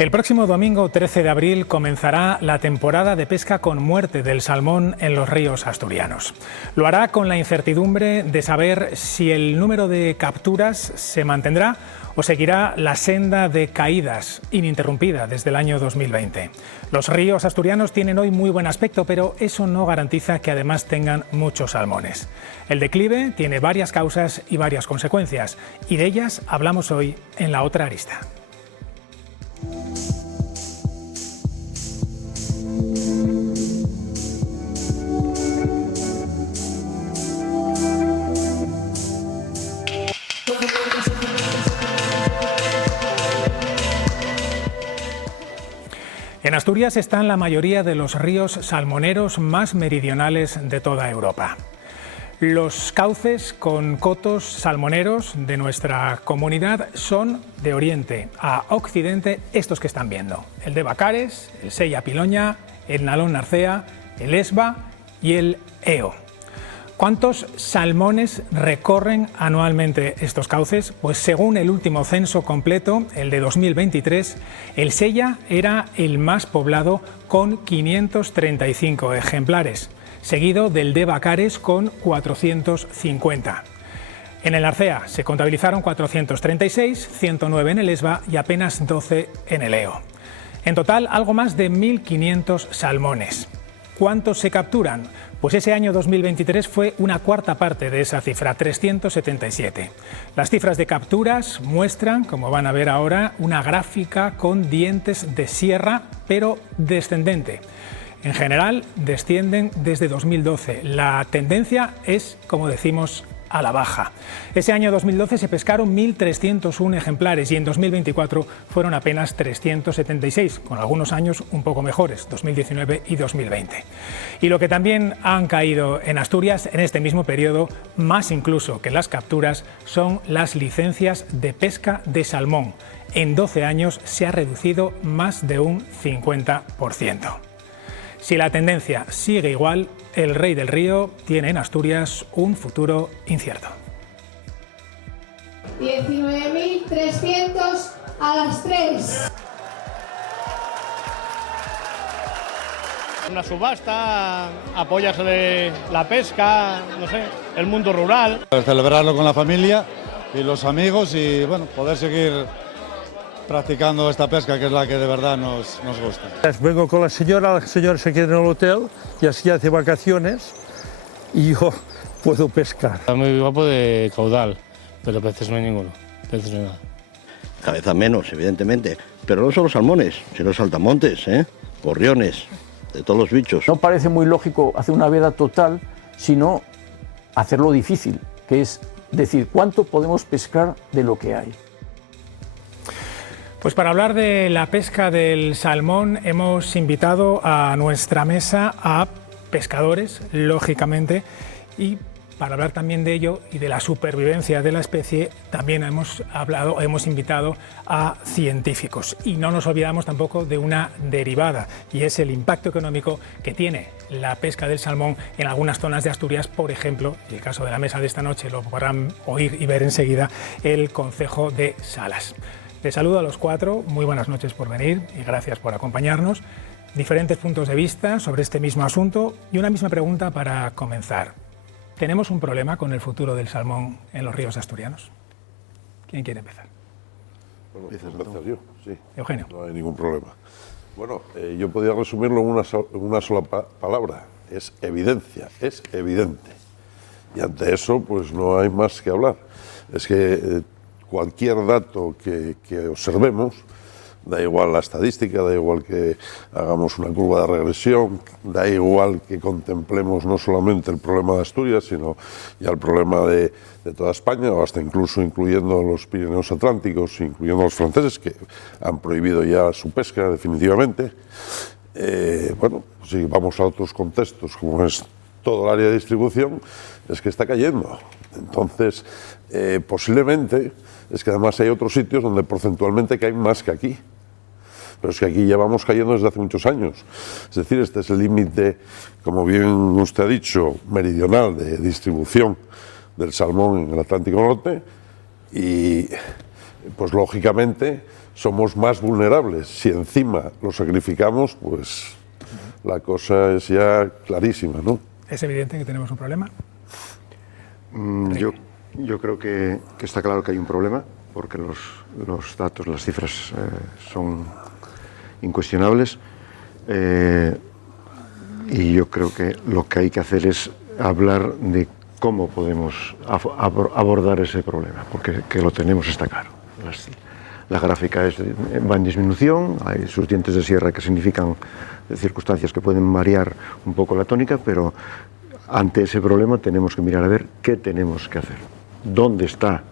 El próximo domingo 13 de abril comenzará la temporada de pesca con muerte del salmón en los ríos asturianos. Lo hará con la incertidumbre de saber si el número de capturas se mantendrá o seguirá la senda de caídas ininterrumpida desde el año 2020. Los ríos asturianos tienen hoy muy buen aspecto, pero eso no garantiza que además tengan muchos salmones. El declive tiene varias causas y varias consecuencias, y de ellas hablamos hoy en La Otra Arista. En Asturias están la mayoría de los ríos salmoneros más meridionales de toda Europa. Los cauces con cotos salmoneros de nuestra comunidad son de oriente a occidente estos que están viendo: el de Bacares, el Sella Piloña, el Nalón Narcea, el Esba y el Eo. ¿Cuántos salmones recorren anualmente estos cauces? Pues según el último censo completo, el de 2023, el Sella era el más poblado con 535 ejemplares, seguido del de Bacares con 450. En el Narcea se contabilizaron 436, 109 en el Esba y apenas 12 en el Eo. En total, algo más de 1.500 salmones. ¿Cuántos se capturan? Pues ese año 2023 fue una cuarta parte de esa cifra, 377. Las cifras de capturas muestran, como van a ver ahora, una gráfica con dientes de sierra, pero descendente. En general, descienden desde 2012. La tendencia es, como decimos, a la baja. Ese año 2012 se pescaron 1.301 ejemplares y en 2024 fueron apenas 376, con algunos años un poco mejores, 2019 y 2020. Y lo que también han caído en Asturias en este mismo periodo, más incluso que las capturas, son las licencias de pesca de salmón. En 12 años se ha reducido más de un 50%. Si la tendencia sigue igual, el rey del río tiene en Asturias un futuro incierto. 19.300 a las 3. Una subasta, apoyarse la pesca, no sé, el mundo rural. Celebrarlo con la familia y los amigos y bueno, poder seguir practicando esta pesca, que es la que de verdad nos gusta. Vengo con la señora se queda en el hotel y así hace vacaciones y yo puedo pescar. Está muy guapo de caudal, pero peces no hay ninguno, peces no hay nada. Cada vez menos, evidentemente, pero no solo salmones, sino saltamontes, gorriones, de todos los bichos. No parece muy lógico hacer una veda total, sino hacerlo difícil, que es decir, ¿cuánto podemos pescar de lo que hay? Pues para hablar de la pesca del salmón hemos invitado a nuestra mesa a pescadores, lógicamente, y para hablar también de ello y de la supervivencia de la especie también hemos invitado a científicos. Y no nos olvidamos tampoco de una derivada, y es el impacto económico que tiene la pesca del salmón en algunas zonas de Asturias, por ejemplo, y el caso de la mesa de esta noche lo podrán oír y ver enseguida, el concejo de Salas. Les saludo a los cuatro, muy buenas noches por venir y gracias por acompañarnos. Diferentes puntos de vista sobre este mismo asunto y una misma pregunta para comenzar. ¿Tenemos un problema con el futuro del salmón en los ríos asturianos? ¿Quién quiere empezar? Bueno, empezar yo, sí. Eugenio. No hay ningún problema. Bueno, yo podría resumirlo en una sola palabra. Es evidencia, es evidente. Y ante eso, pues no hay más que hablar. Es que cualquier dato que observemos, da igual la estadística, da igual que hagamos una curva de regresión, da igual que contemplemos no solamente el problema de Asturias, sino ya el problema de toda España, o hasta incluso incluyendo los Pirineos Atlánticos, incluyendo los franceses, que han prohibido ya su pesca definitivamente. Bueno, si vamos a otros contextos, como es todo el área de distribución, es que está cayendo. Entonces, posiblemente, es que además hay otros sitios donde porcentualmente caen más que aquí. Pero es que aquí ya vamos cayendo desde hace muchos años. Es decir, este es el límite, como bien usted ha dicho, meridional de distribución del salmón en el Atlántico Norte. Y pues lógicamente somos más vulnerables. Si encima los sacrificamos, pues la cosa es ya clarísima, ¿no? ¿Es evidente que tenemos un problema? Yo creo que está claro que hay un problema, porque los datos, las cifras son incuestionables. Y yo creo que lo que hay que hacer es hablar de cómo podemos abordar ese problema, porque que lo tenemos está claro. La gráfica va en disminución, hay sus dientes de sierra que significan circunstancias que pueden variar un poco la tónica, pero ante ese problema tenemos que mirar a ver qué tenemos que hacer, dónde está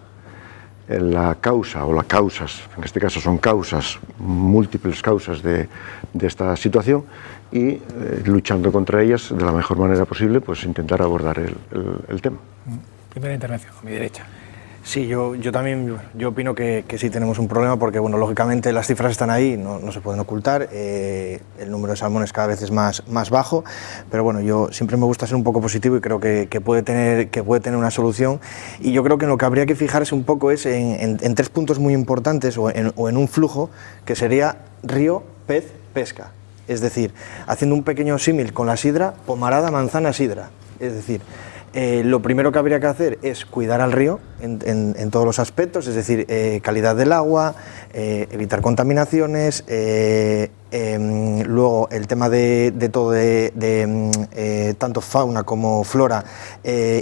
la causa o las causas, en este caso son causas, múltiples causas de esta situación, y luchando contra ellas de la mejor manera posible, pues intentar abordar el tema. Primera intervención, a mi derecha. Sí, yo también opino que sí tenemos un problema porque, bueno, lógicamente las cifras están ahí, no se pueden ocultar, el número de salmones cada vez es más bajo, pero bueno, yo siempre me gusta ser un poco positivo y creo que puede tener una solución, y yo creo que en lo que habría que fijarse un poco es en tres puntos muy importantes o en un flujo que sería río, pez, pesca. Es decir, haciendo un pequeño símil con la sidra, pomarada, manzana, sidra. Es decir, lo primero que habría que hacer es cuidar al río en todos los aspectos, es decir, calidad del agua, evitar contaminaciones, luego el tema de tanto fauna como flora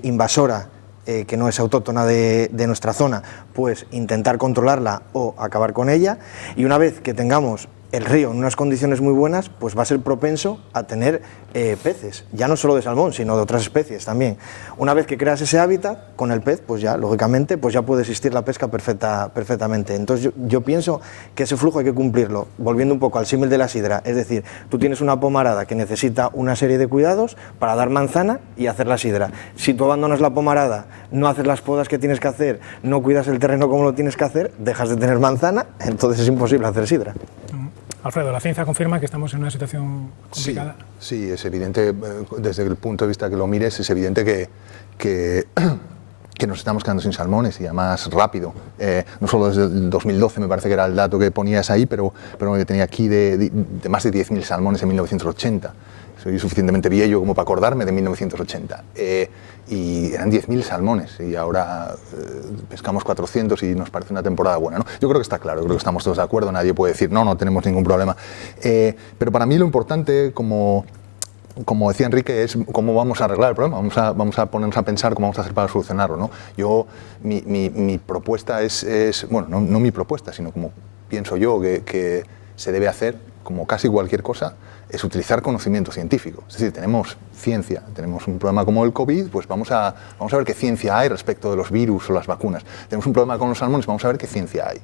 invasora, que no es autóctona de nuestra zona, pues intentar controlarla o acabar con ella, y una vez que tengamos el río en unas condiciones muy buenas, pues va a ser propenso a tener peces, ya no solo de salmón, sino de otras especies también. Una vez que creas ese hábitat con el pez, pues ya, lógicamente, pues ya puede existir la pesca perfectamente. Entonces yo pienso que ese flujo hay que cumplirlo, volviendo un poco al símil de la sidra, es decir, tú tienes una pomarada que necesita una serie de cuidados para dar manzana y hacer la sidra. Si tú abandonas la pomarada, no haces las podas que tienes que hacer, no cuidas el terreno como lo tienes que hacer, dejas de tener manzana, entonces es imposible hacer sidra. Alfredo, ¿la ciencia confirma que estamos en una situación complicada? Sí, es evidente, desde el punto de vista que lo mires, es evidente que nos estamos quedando sin salmones, y además rápido. No solo desde el 2012, me parece que era el dato que ponías ahí, pero que tenía aquí de más de 10.000 salmones en 1980. Soy suficientemente viejo como para acordarme de 1980. Y eran 10.000 salmones, y ahora pescamos 400 y nos parece una temporada buena, ¿no? Yo creo que está claro, creo que estamos todos de acuerdo, nadie puede decir no tenemos ningún problema. Pero para mí lo importante, como decía Enrique, es cómo vamos a arreglar el problema, vamos a ponernos a pensar cómo vamos a hacer para solucionarlo, ¿no? Mi propuesta es bueno, no mi propuesta, sino como pienso yo que se debe hacer, como casi cualquier cosa, es utilizar conocimiento científico. Es decir, tenemos ciencia, tenemos un problema como el COVID, pues vamos a ver qué ciencia hay respecto de los virus o las vacunas. Tenemos un problema con los salmones, vamos a ver qué ciencia hay.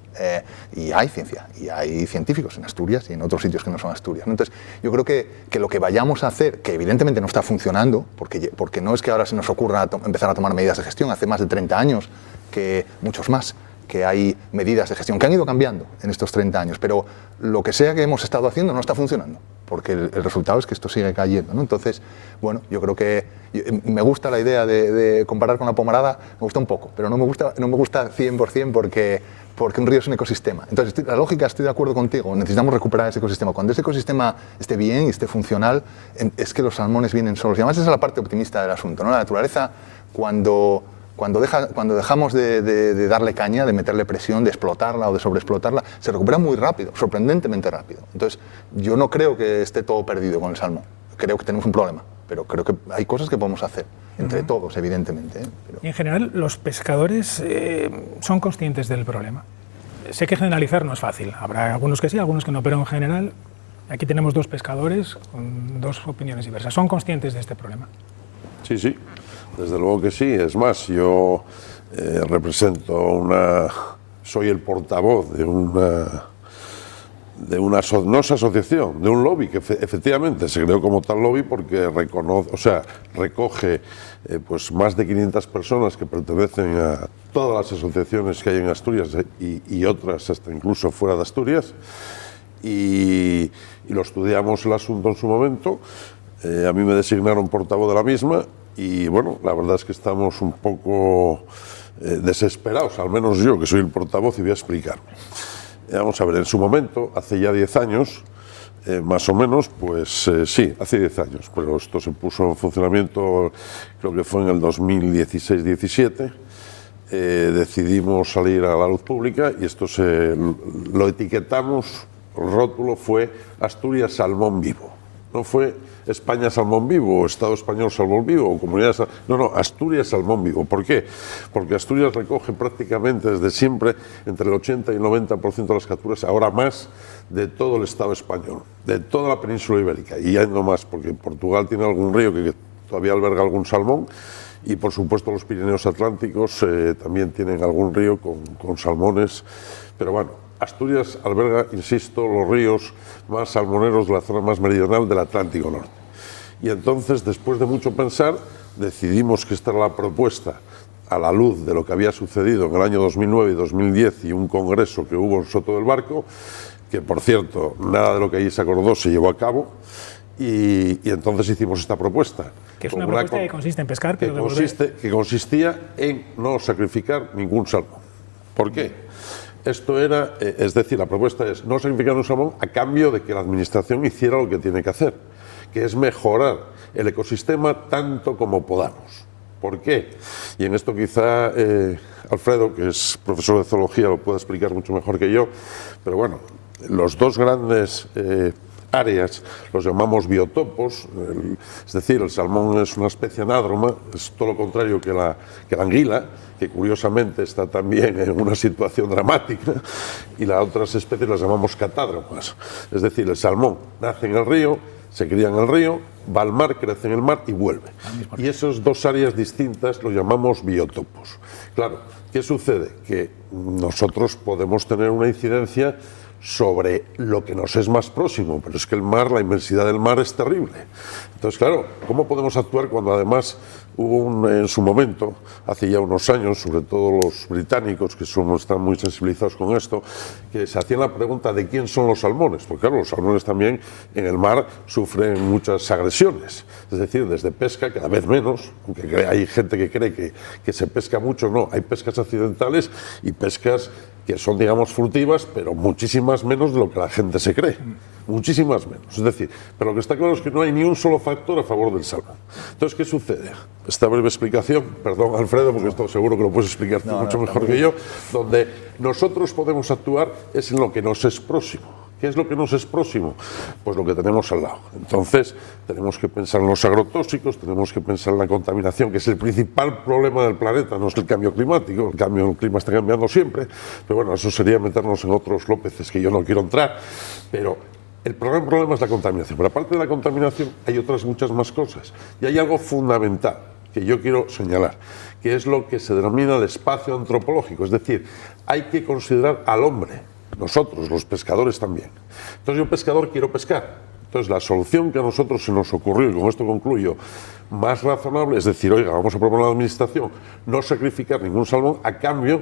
Y hay ciencia, y hay científicos en Asturias y en otros sitios que no son Asturias, ¿no? Entonces, yo creo que lo que vayamos a hacer, que evidentemente no está funcionando, porque no es que ahora se nos ocurra empezar a tomar medidas de gestión, hace más de 30 años, que muchos más, que hay medidas de gestión que han ido cambiando en estos 30 años, pero lo que sea que hemos estado haciendo no está funcionando, porque el resultado es que esto sigue cayendo, ¿no? Entonces, bueno, yo creo que me gusta la idea de comparar con la pomarada, me gusta un poco, pero no me gusta 100% porque un río es un ecosistema. Entonces, la lógica, estoy de acuerdo contigo, necesitamos recuperar ese ecosistema. Cuando ese ecosistema esté bien y esté funcional, es que los salmones vienen solos. Y además esa es la parte optimista del asunto, ¿no? La naturaleza, cuando dejamos de darle caña, de meterle presión, de explotarla o de sobreexplotarla, se recupera muy rápido, sorprendentemente rápido. Entonces, yo no creo que esté todo perdido con el salmón. Creo que tenemos un problema, pero creo que hay cosas que podemos hacer, entre todos, evidentemente. Pero... Y en general, los pescadores son conscientes del problema. Sé que generalizar no es fácil. Habrá algunos que sí, algunos que no, pero en general, aquí tenemos dos pescadores con dos opiniones diversas. ¿Son conscientes de este problema? Sí. Desde luego que sí. Es más, yo soy el portavoz de una no es asociación, de un lobby que efectivamente se creó como tal lobby porque recoge pues más de 500 personas que pertenecen a todas las asociaciones que hay en Asturias y otras hasta incluso fuera de Asturias, y lo estudiamos el asunto en su momento. A mí me designaron portavoz de la misma. Y bueno, la verdad es que estamos un poco desesperados, al menos yo, que soy el portavoz, y voy a explicarme. Vamos a ver, en su momento, hace ya 10 años, más o menos, pues sí, hace 10 años, pero esto se puso en funcionamiento, creo que fue en el 2016-17, decidimos salir a la luz pública y esto lo etiquetamos, el rótulo fue Asturias Salmón Vivo, no fue España Salmón Vivo, o Estado Español Salmón Vivo, o Comunidad Salmón... No, Asturias Salmón Vivo. ¿Por qué? Porque Asturias recoge prácticamente desde siempre entre el 80 y el 90% de las capturas, ahora más, de todo el Estado español, de toda la península ibérica. Y ya no más, porque Portugal tiene algún río que todavía alberga algún salmón, y por supuesto los Pirineos Atlánticos también tienen algún río con salmones, pero bueno, Asturias alberga, insisto, los ríos más salmoneros de la zona más meridional del Atlántico Norte. Y entonces, después de mucho pensar, decidimos que esta era la propuesta a la luz de lo que había sucedido en el año 2009 y 2010 y un congreso que hubo en Soto del Barco, que por cierto, nada de lo que allí se acordó se llevó a cabo, y entonces hicimos esta propuesta. Que es una propuesta que consiste en pescar, pero que consistía en no sacrificar ningún salmón. ¿Por qué? Esto era, es decir, la propuesta es no sacrificar un salmón a cambio de que la administración hiciera lo que tiene que hacer, que es mejorar el ecosistema tanto como podamos. ¿Por qué? Y en esto quizá Alfredo, que es profesor de zoología, lo puede explicar mucho mejor que yo, pero bueno, los dos grandes áreas los llamamos biotopos, es decir, el salmón es una especie anádroma, es todo lo contrario que la anguila, que curiosamente está también en una situación dramática, y las otras especies las llamamos catádromas, es decir, el salmón nace en el río, se cría en el río, va al mar, crece en el mar y vuelve. Y esas dos áreas distintas los llamamos biotopos. Claro, ¿qué sucede? Que nosotros podemos tener una incidencia sobre lo que nos es más próximo, pero es que el mar, la inmensidad del mar es terrible. Entonces, claro, ¿cómo podemos actuar cuando además hubo en su momento, hace ya unos años, sobre todo los británicos, que están muy sensibilizados con esto, que se hacían la pregunta de quién son los salmones? Porque claro, los salmones también en el mar sufren muchas agresiones, es decir, desde pesca, cada vez menos, aunque hay gente que cree que se pesca mucho, no, hay pescas accidentales y pescas que son, digamos, furtivas, pero muchísimas menos de lo que la gente se cree. Muchísimas menos. Es decir, pero lo que está claro es que no hay ni un solo factor a favor del salmón. Entonces, ¿qué sucede? Esta breve explicación, perdón Alfredo, porque esto seguro que lo puedes explicar tú mucho mejor que yo, donde nosotros podemos actuar es en lo que nos es próximo. ¿Qué es lo que nos es próximo? Pues lo que tenemos al lado. Entonces, tenemos que pensar en los agrotóxicos, tenemos que pensar en la contaminación, que es el principal problema del planeta, no es el cambio climático, el clima está cambiando siempre, pero bueno, eso sería meternos en otros lópezes que yo no quiero entrar, pero el problema es la contaminación. Pero aparte de la contaminación hay otras muchas más cosas, y hay algo fundamental que yo quiero señalar, que es lo que se denomina el espacio antropológico, es decir, hay que considerar al hombre. Nosotros, los pescadores también. Entonces yo, pescador, quiero pescar. Entonces la solución que a nosotros se nos ocurrió, y con esto concluyo, más razonable, es decir, oiga, vamos a proponer a la administración no sacrificar ningún salmón a cambio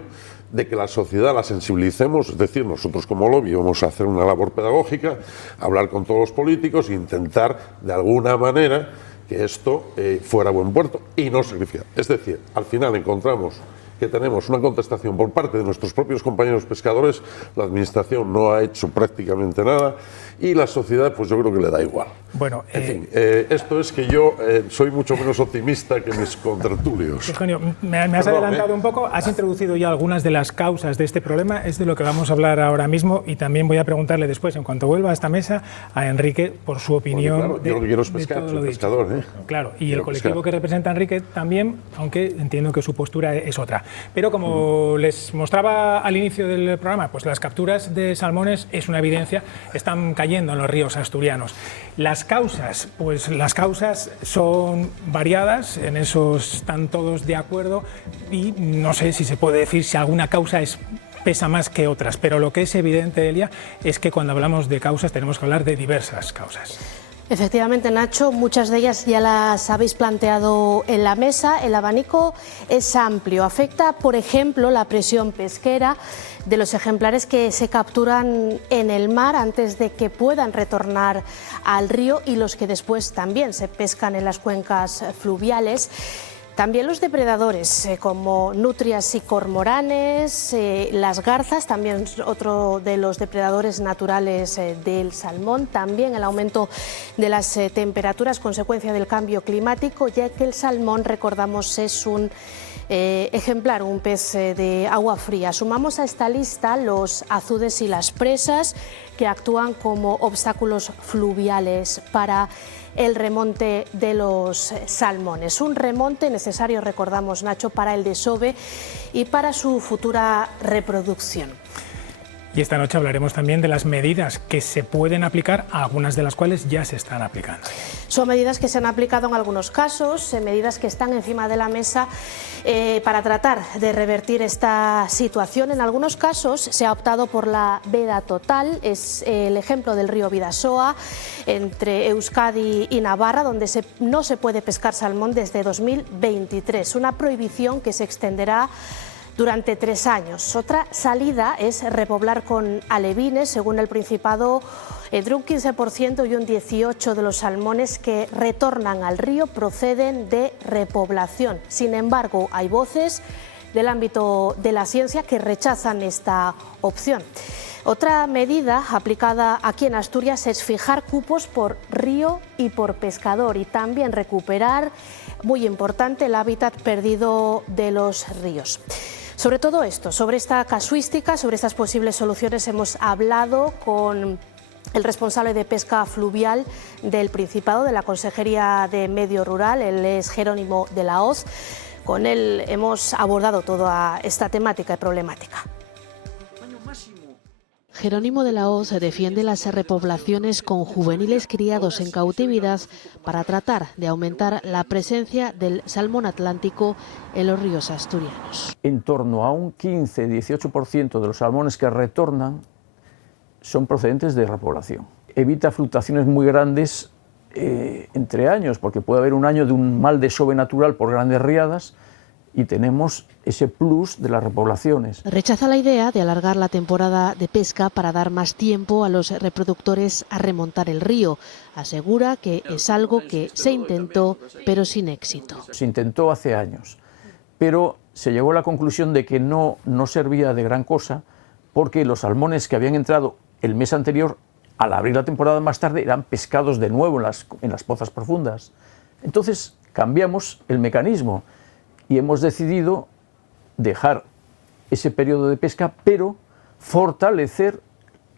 de que la sociedad la sensibilicemos, es decir, nosotros como lobby vamos a hacer una labor pedagógica, hablar con todos los políticos e intentar de alguna manera que esto fuera a buen puerto y no sacrificar. Es decir, al final encontramos que tenemos una contestación por parte de nuestros propios compañeros pescadores, la administración no ha hecho prácticamente nada y la sociedad, pues yo creo que le da igual. Bueno, en fin, esto es que yo soy mucho menos optimista que mis contertulios. Eugenio, me has adelantado un poco, has introducido ya algunas de las causas de este problema, es de lo que vamos a hablar ahora mismo y también voy a preguntarle después, en cuanto vuelva a esta mesa, a Enrique por su opinión. Claro, yo lo que quiero es pescar, soy pescador. Claro, y el colectivo que representa a Enrique también, aunque entiendo que su postura es otra. Pero como les mostraba al inicio del programa, pues las capturas de salmones es una evidencia, están cayendo en los ríos asturianos. Las causas, pues las causas son variadas, en eso están todos de acuerdo y no sé si se puede decir si alguna causa pesa más que otras, pero lo que es evidente, Elia, es que cuando hablamos de causas tenemos que hablar de diversas causas. Efectivamente, Nacho, muchas de ellas ya las habéis planteado en la mesa. El abanico es amplio. Afecta, por ejemplo, la presión pesquera de los ejemplares que se capturan en el mar antes de que puedan retornar al río y los que después también se pescan en las cuencas fluviales. También los depredadores, como nutrias y cormoranes, las garzas, también otro de los depredadores naturales del salmón, también el aumento de las temperaturas, consecuencia del cambio climático, ya que el salmón, recordamos, es un ejemplar, un pez de agua fría. Sumamos a esta lista los azudes y las presas, que actúan como obstáculos fluviales para el remonte de los salmones. Un remonte necesario, recordamos, Nacho, para el desove y para su futura reproducción. Y esta noche hablaremos también de las medidas que se pueden aplicar, algunas de las cuales ya se están aplicando. Son medidas que se han aplicado en algunos casos, medidas que están encima de la mesa para tratar de revertir esta situación. En algunos casos se ha optado por la veda total, es el ejemplo del río Bidasoa, entre Euskadi y Navarra, donde no se puede pescar salmón desde 2023, una prohibición que se extenderá durante 3 años. Otra salida es repoblar con alevines, según el Principado. Entre un 15% y un 18% de los salmones que retornan al río proceden de repoblación. Sin embargo, hay voces del ámbito de la ciencia que rechazan esta opción. Otra medida aplicada aquí en Asturias es fijar cupos por río y por pescador, y también recuperar, muy importante, el hábitat perdido de los ríos. Sobre todo esto, sobre esta casuística, sobre estas posibles soluciones, hemos hablado con el responsable de pesca fluvial del Principado, de la Consejería de Medio Rural, él es Jerónimo de la Hoz. Con él hemos abordado toda esta temática y problemática. Jerónimo de la Hoz defiende las repoblaciones con juveniles criados en cautividad para tratar de aumentar la presencia del salmón atlántico en los ríos asturianos. En torno a un 15-18% de los salmones que retornan son procedentes de repoblación. Evita fluctuaciones muy grandes entre años, porque puede haber un año de un mal desove natural por grandes riadas, y tenemos ese plus de las repoblaciones. Rechaza la idea de alargar la temporada de pesca para dar más tiempo a los reproductores a remontar el río. Asegura que es algo que se intentó, pero sin éxito. Se intentó hace años, pero se llegó a la conclusión de que no servía de gran cosa, porque los salmones que habían entrado el mes anterior, al abrir la temporada más tarde, eran pescados de nuevo en las pozas profundas. Entonces cambiamos el mecanismo y hemos decidido dejar ese periodo de pesca, pero fortalecer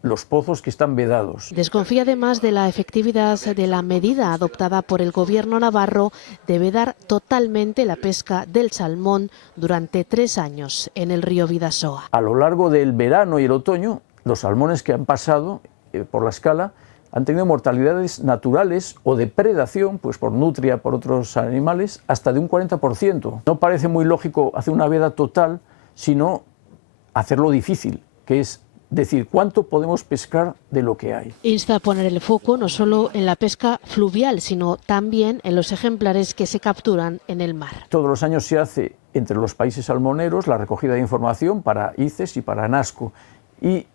los pozos que están vedados. Desconfía además de la efectividad de la medida adoptada por el gobierno navarro de vedar totalmente la pesca del salmón durante 3 años en el río Bidasoa. A lo largo del verano y el otoño, los salmones que han pasado por la escala han tenido mortalidades naturales o de predación, pues por nutria, por otros animales, hasta de un 40%. No parece muy lógico hacer una veda total, sino hacerlo difícil, que es decir, cuánto podemos pescar de lo que hay. Insta a poner el foco no solo en la pesca fluvial, sino también en los ejemplares que se capturan en el mar. Todos los años se hace entre los países salmoneros la recogida de información para ICES y para NASCO, y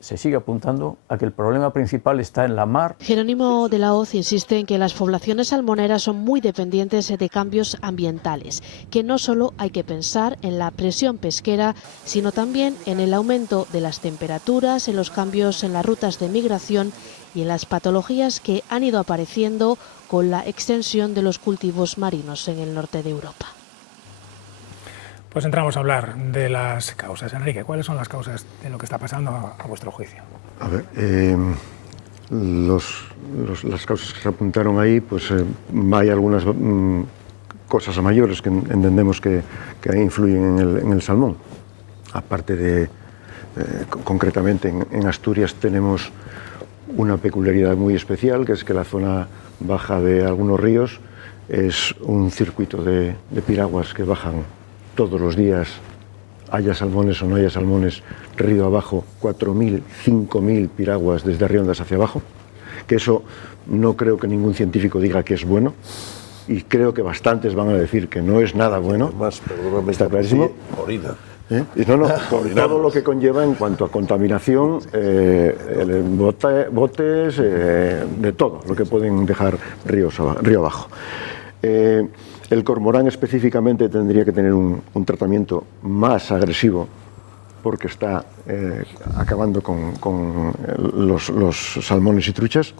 se sigue apuntando a que el problema principal está en la mar. Jerónimo de la Hoz insiste en que las poblaciones salmoneras son muy dependientes de cambios ambientales, que no solo hay que pensar en la presión pesquera, sino también en el aumento de las temperaturas, en los cambios en las rutas de migración y en las patologías que han ido apareciendo con la extensión de los cultivos marinos en el norte de Europa. Pues entramos a hablar de las causas. Enrique, ¿cuáles son las causas de lo que está pasando a vuestro juicio? A ver, las causas que se apuntaron ahí, pues hay algunas cosas mayores que entendemos que influyen en el salmón. Aparte de, concretamente en Asturias tenemos una peculiaridad muy especial, que es que la zona baja de algunos ríos es un circuito de piraguas que bajan todos los días, haya salmones o no haya salmones, río abajo, 4.000, 5.000 piraguas desde Riondas hacia abajo, que eso no creo que ningún científico diga que es bueno, y creo que bastantes van a decir que no es nada bueno. Además, perdóname, está clarísimo. Orina. No, con todo lo que conlleva en cuanto a contaminación, botes, de todo lo que pueden dejar río abajo. El cormorán específicamente tendría que tener un tratamiento más agresivo porque está acabando con los salmones y truchas.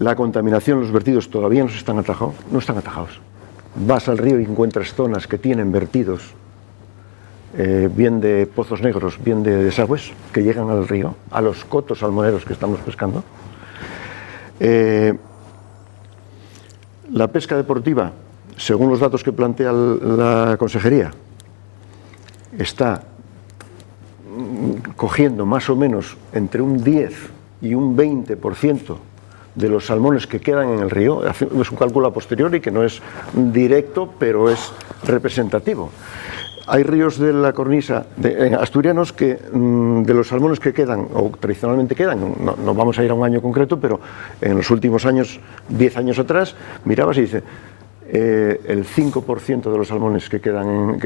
La contaminación, los vertidos todavía no están atajados. Vas al río y encuentras zonas que tienen vertidos, bien de pozos negros, bien de desagües, que llegan al río, a los cotos salmoneros que estamos pescando. La pesca deportiva, según los datos que plantea la Consejería, está cogiendo más o menos entre un 10 y un 20% de los salmones que quedan en el río. Es un cálculo a posteriori que no es directo, pero es representativo. Hay ríos de la cornisa asturianos que de los salmones que quedan, o tradicionalmente quedan, no vamos a ir a un año concreto, pero en los últimos años, 10 años atrás, mirabas y dice, el 5% de los salmones que quedan,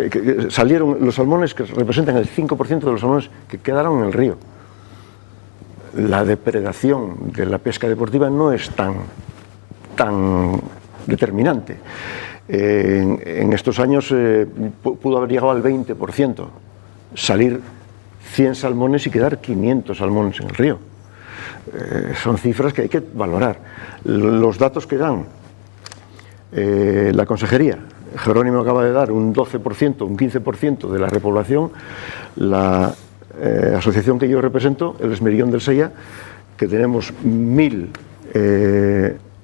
salieron los salmones que representan el 5% de los salmones que quedaron en el río. La depredación de la pesca deportiva no es tan determinante. En estos años pudo haber llegado al 20%, salir 100 salmones y quedar 500 salmones en el río. Son cifras que hay que valorar. Los datos que dan la Consejería, Jerónimo acaba de dar un 12%, un 15% de la repoblación. La asociación que yo represento, el Esmerillón del Sella, que tenemos 1000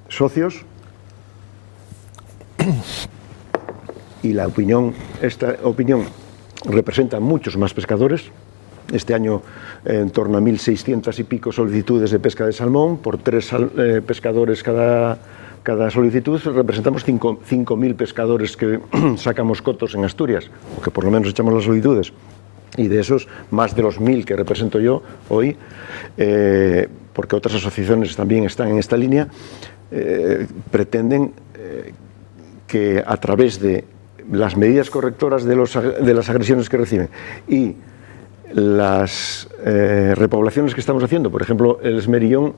socios, y esta opinión representa muchos más pescadores. Este año en torno a 1.600 y pico solicitudes de pesca de salmón, por 3 pescadores cada solicitud, representamos 5.000 pescadores que sacamos cotos en Asturias, o que por lo menos echamos las solicitudes. Y de esos, más de los 1.000 que represento yo hoy, porque otras asociaciones también están en esta línea, pretenden que a través de las medidas correctoras de las agresiones que reciben y las repoblaciones que estamos haciendo, por ejemplo, el Esmerillón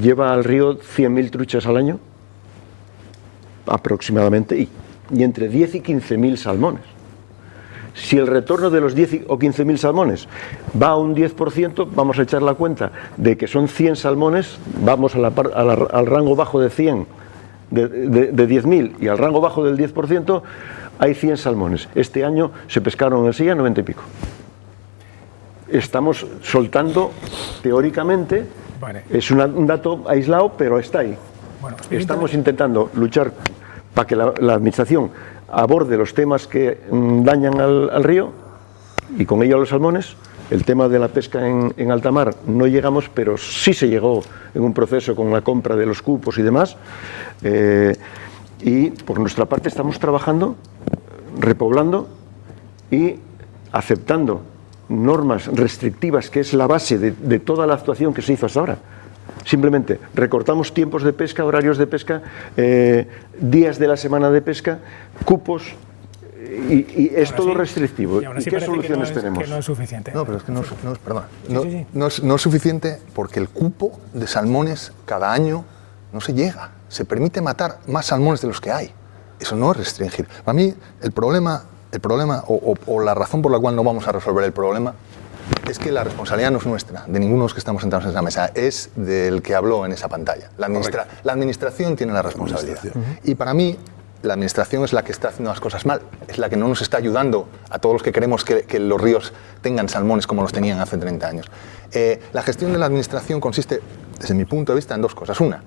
lleva al río 100.000 truchas al año, aproximadamente, y entre 10 y 15.000 salmones. Si el retorno de los 10 o 15.000 salmones va a un 10%, vamos a echar la cuenta de que son 100 salmones, vamos al rango bajo de 100, de 10.000, y al rango bajo del 10% hay 100 salmones. Este año se pescaron en el Sella 90 y pico. Estamos soltando, teóricamente, es un dato aislado, pero está ahí. Estamos intentando luchar para que la Administración aborde los temas que dañan al río y con ello a los salmones. El tema de la pesca en alta mar no llegamos, pero sí se llegó en un proceso con la compra de los cupos y demás. Y por nuestra parte estamos trabajando, repoblando y aceptando normas restrictivas, que es la base de toda la actuación que se hizo hasta ahora. Simplemente recortamos tiempos de pesca, horarios de pesca, días de la semana de pesca, cupos, y es todo restrictivo. ¿Y qué soluciones tenemos? Que no es suficiente. No, pero es que no es suficiente, porque el cupo de salmones cada año no se llega. Se permite matar más salmones de los que hay. Eso no es restringir. Para mí el problema o la razón por la cual no vamos a resolver el problema es que la responsabilidad no es nuestra, de ninguno de los que estamos sentados en esa mesa, es del que habló en esa pantalla. La administración tiene la responsabilidad. Y para mí, la administración es la que está haciendo las cosas mal, es la que no nos está ayudando a todos los que queremos que los ríos tengan salmones como los tenían hace 30 años. La gestión de la administración consiste, desde mi punto de vista, en dos cosas. Una,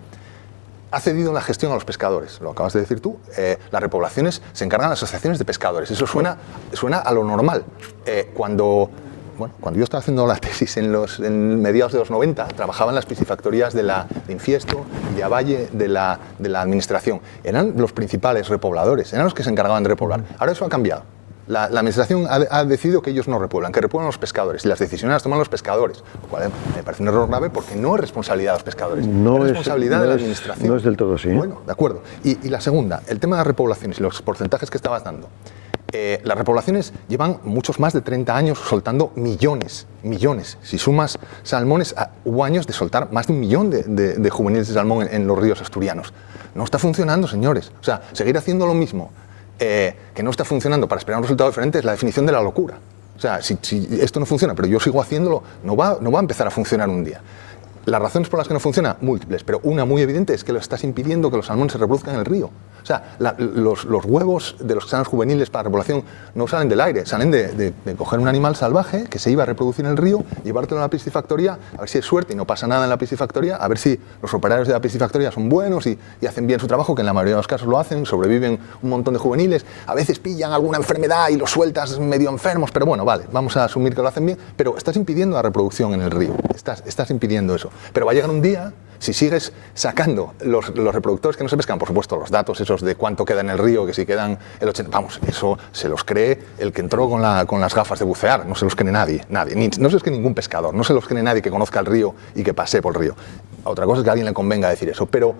ha cedido la gestión a los pescadores, lo acabas de decir tú. Las repoblaciones se encargan las asociaciones de pescadores. Eso suena a lo normal. Cuando yo estaba haciendo la tesis en mediados de los 90, trabajaba en las piscifactorías de Infiesto y de Avalle de la administración. Eran los principales repobladores, eran los que se encargaban de repoblar. Ahora eso ha cambiado. La administración ha decidido que ellos no repueblan, que repueblan los pescadores, y las decisiones las toman los pescadores, lo cual me parece un error grave, porque no es responsabilidad de los pescadores, es responsabilidad de la administración. No es del todo así. Bueno, de acuerdo. Y la segunda, el tema de las repoblaciones y los porcentajes que estabas dando. Las repoblaciones llevan muchos más de 30 años soltando millones. Si sumas salmones, hubo años de soltar más de 1 millón de juveniles de salmón en los ríos asturianos. No está funcionando, señores. O sea, seguir haciendo lo mismo que no está funcionando para esperar un resultado diferente es la definición de la locura. O sea, si esto no funciona, pero yo sigo haciéndolo, no va a empezar a funcionar un día. Las razones por las que no funciona, múltiples, pero una muy evidente es que lo estás impidiendo que los salmones se reproduzcan en el río. O sea, los huevos de los que salen juveniles para repoblación no salen del aire, salen de coger un animal salvaje que se iba a reproducir en el río, llevártelo a la piscifactoría, a ver si es suerte y no pasa nada en la piscifactoría, a ver si los operarios de la piscifactoría son buenos y hacen bien su trabajo, que en la mayoría de los casos lo hacen, sobreviven un montón de juveniles, a veces pillan alguna enfermedad y los sueltas medio enfermos, pero bueno, vale, vamos a asumir que lo hacen bien, pero estás impidiendo la reproducción en el río, estás impidiendo eso. Pero va a llegar un día, si sigues sacando los reproductores que no se pescan, por supuesto, los datos esos de cuánto queda en el río, que si quedan el 80%, vamos, eso se los cree el que entró con las gafas de bucear, no se los cree nadie, no se los cree ningún pescador, no se los cree nadie que conozca el río y que pase por el río. Otra cosa es que a alguien le convenga decir eso, pero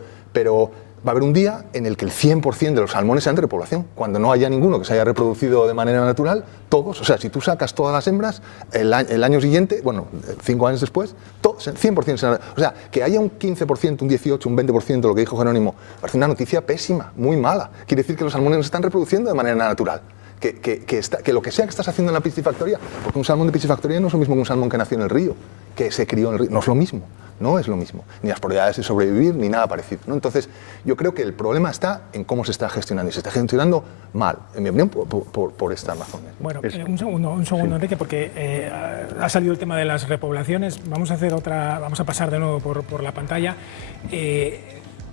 va a haber un día en el que el 100% de los salmones sean de repoblación, cuando no haya ninguno que se haya reproducido de manera natural, todos, o sea, si tú sacas todas las hembras, el año siguiente, bueno, 5 años después, todos, 100% serán, o sea, que haya un 15%, un 18%, un 20%, lo que dijo Jerónimo, parece una noticia pésima, muy mala, quiere decir que los salmones no se están reproduciendo de manera natural. Que lo que sea que estás haciendo en la piscifactoría, porque un salmón de piscifactoría no es lo mismo que un salmón que nació en el río, que se crió en el río, no es lo mismo. No es lo mismo, ni las probabilidades de sobrevivir, ni nada parecido, ¿no? Entonces, yo creo que el problema está en cómo se está gestionando, y se está gestionando mal, en mi opinión, por estas razones. Bueno, un segundo, Enrique, porque ha salido el tema de las repoblaciones. Vamos a pasar de nuevo por la pantalla.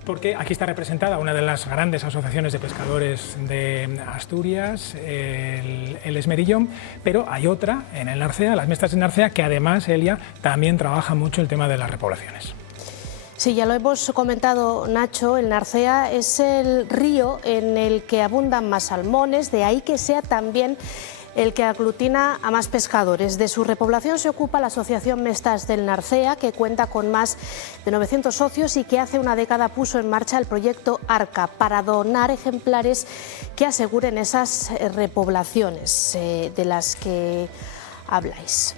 Porque aquí está representada una de las grandes asociaciones de pescadores de Asturias, el Esmerillón, pero hay otra en el Narcea, las Mestas de Narcea, que además, Elia, también trabaja mucho el tema de las repoblaciones. Sí, ya lo hemos comentado, Nacho, el Narcea es el río en el que abundan más salmones, de ahí que sea también el que aglutina a más pescadores. De su repoblación se ocupa la Asociación Mestas del Narcea, que cuenta con más de 900 socios y que hace una década puso en marcha el proyecto ARCA para donar ejemplares que aseguren esas repoblaciones de las que habláis.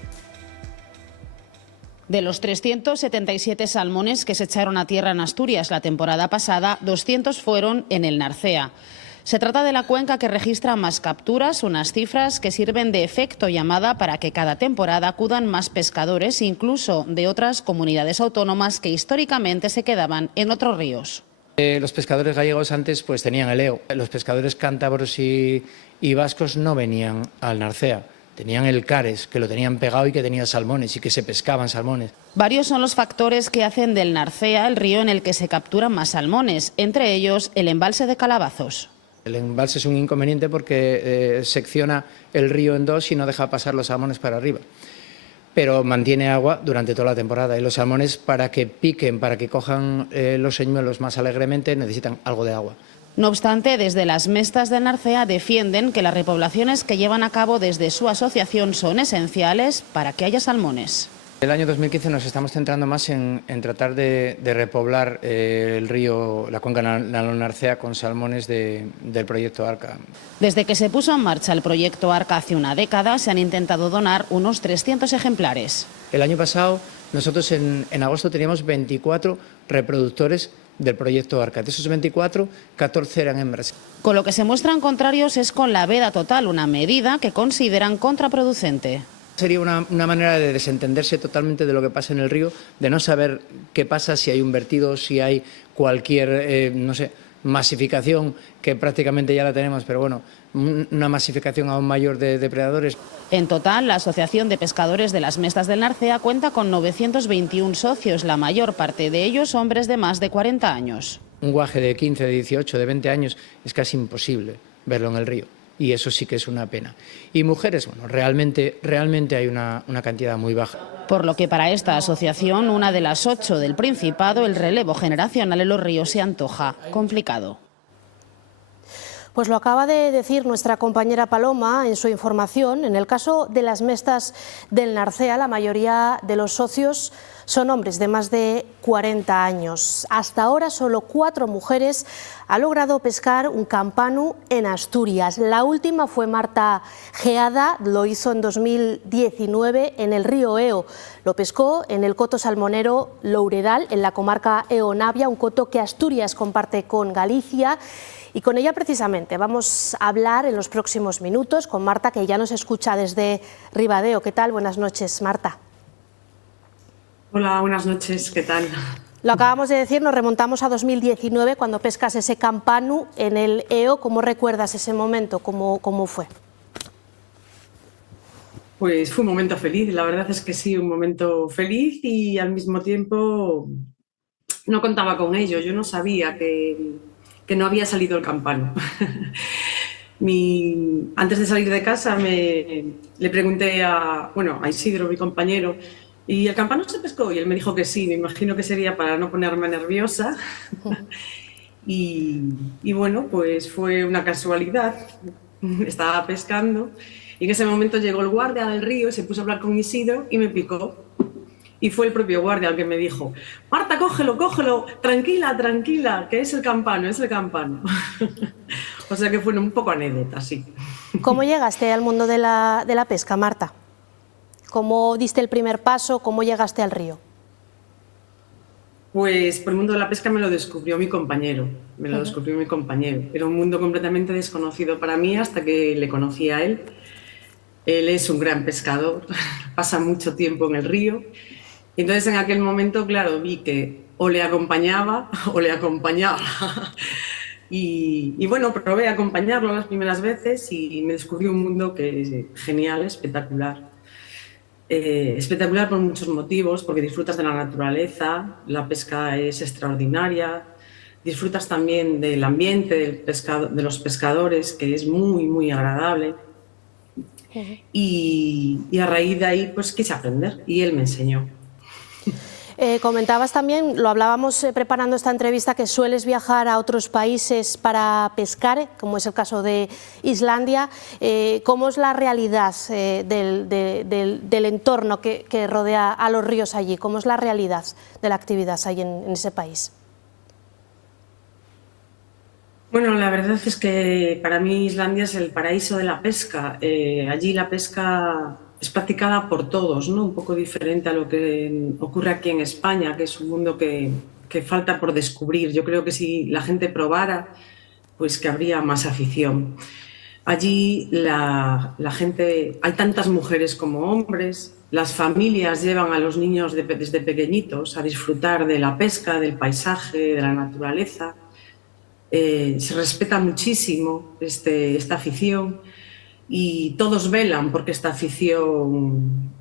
De los 377 salmones que se echaron a tierra en Asturias la temporada pasada, 200 fueron en el Narcea. Se trata de la cuenca que registra más capturas, unas cifras que sirven de efecto llamada para que cada temporada acudan más pescadores, incluso de otras comunidades autónomas que históricamente se quedaban en otros ríos. Los pescadores gallegos antes pues tenían el EO. Los pescadores cántabros y vascos no venían al Narcea. Tenían el Cares, que lo tenían pegado y que tenía salmones y que se pescaban salmones. Varios son los factores que hacen del Narcea el río en el que se capturan más salmones, entre ellos el embalse de Calabazos. El embalse es un inconveniente porque secciona el río en dos y no deja pasar los salmones para arriba. Pero mantiene agua durante toda la temporada y los salmones, para que piquen, para que cojan los señuelos más alegremente, necesitan algo de agua. No obstante, desde las Mestas del Narcea defienden que las repoblaciones que llevan a cabo desde su asociación son esenciales para que haya salmones. El año 2015 nos estamos centrando más en tratar de repoblar el río, la cuenca Nalón-Narcea con salmones del proyecto ARCA. Desde que se puso en marcha el proyecto ARCA hace una década, se han intentado donar unos 300 ejemplares. El año pasado, nosotros en agosto teníamos 24 reproductores del proyecto ARCA. De esos 24, 14 eran hembras. Con lo que se muestran contrarios es con la veda total, una medida que consideran contraproducente. Sería una manera de desentenderse totalmente de lo que pasa en el río, de no saber qué pasa, si hay un vertido, si hay cualquier, no sé, masificación, que prácticamente ya la tenemos, pero bueno, una masificación aún mayor de depredadores. En total, la Asociación de Pescadores de las Mestas del Narcea cuenta con 921 socios, la mayor parte de ellos hombres de más de 40 años. Un guaje de 15, de 18, de 20 años es casi imposible verlo en el río. Y eso sí que es una pena. Y mujeres, bueno, realmente hay una cantidad muy baja. Por lo que para esta asociación, una de las 8 del Principado, el relevo generacional en los ríos se antoja complicado. Pues lo acaba de decir nuestra compañera Paloma en su información. En el caso de las Mestas del Narcea, la mayoría de los socios son hombres de más de 40 años. Hasta ahora solo 4 mujeres han logrado pescar un campanu en Asturias. La última fue Marta Geada, lo hizo en 2019 en el río Eo. Lo pescó en el coto salmonero Louredal, en la comarca Eo-Navia, un coto que Asturias comparte con Galicia. Y con ella precisamente vamos a hablar en los próximos minutos con Marta, que ya nos escucha desde Ribadeo. ¿Qué tal? Buenas noches, Marta. Hola, buenas noches, ¿qué tal? Lo acabamos de decir, nos remontamos a 2019 cuando pescas ese campanu en el Eo. ¿Cómo recuerdas ese momento? ¿Cómo fue? Pues fue un momento feliz, la verdad es que sí, un momento feliz y al mismo tiempo no contaba con ello. Yo no sabía que no había salido el campanu. Antes de salir de casa le pregunté a Isidro, mi compañero, ¿y el campanu se pescó? Y él me dijo que sí, me imagino que sería para no ponerme nerviosa. Y bueno, pues fue una casualidad, estaba pescando y en ese momento llegó el guardia del río y se puso a hablar con Isidro y me picó. Y fue el propio guardia el que me dijo: Marta, cógelo, tranquila, tranquila, que es el campanu, es el campanu. O sea que fue un poco anécdota, sí. ¿Cómo llegaste al mundo de la pesca, Marta? ¿Cómo diste el primer paso? ¿Cómo llegaste al río? Pues por el mundo de la pesca me lo descubrió mi compañero, Era un mundo completamente desconocido para mí hasta que le conocí a él. Él es un gran pescador, pasa mucho tiempo en el río. Y entonces en aquel momento, claro, vi que o le acompañaba o le acompañaba. Y bueno, probé a acompañarlo las primeras veces y me descubrí un mundo que es genial, espectacular. Espectacular por muchos motivos, porque disfrutas de la naturaleza, la pesca es extraordinaria, disfrutas también del ambiente de los pescadores, que es muy, muy agradable. Y a raíz de ahí pues quise aprender y él me enseñó. Comentabas también, lo hablábamos preparando esta entrevista, que sueles viajar a otros países para pescar, como es el caso de Islandia. ¿Cómo es la realidad del entorno que rodea a los ríos allí? ¿Cómo es la realidad de la actividad allí en ese país? Bueno, la verdad es que para mí Islandia es el paraíso de la pesca. Allí la pesca es practicada por todos, ¿no? Un poco diferente a lo que ocurre aquí en España, que es un mundo que falta por descubrir. Yo creo que si la gente probara, pues que habría más afición. Allí la gente, hay tantas mujeres como hombres, las familias llevan a los niños desde pequeñitos a disfrutar de la pesca, del paisaje, de la naturaleza. Se respeta muchísimo esta afición y todos velan porque esta afición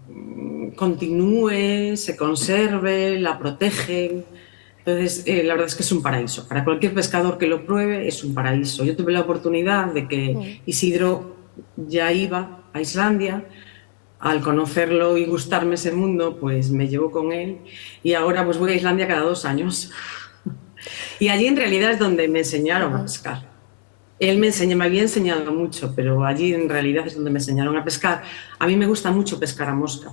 continúe, se conserve, la protegen. Entonces, la verdad es que es un paraíso. Para cualquier pescador que lo pruebe, es un paraíso. Yo tuve la oportunidad de que Isidro ya iba a Islandia. Al conocerlo y gustarme ese mundo, pues me llevo con él y ahora pues voy a Islandia cada 2 años. Y allí en realidad es donde me enseñaron a pescar. Él me había enseñado mucho, pero allí en realidad es donde me enseñaron a pescar. A mí me gusta mucho pescar a mosca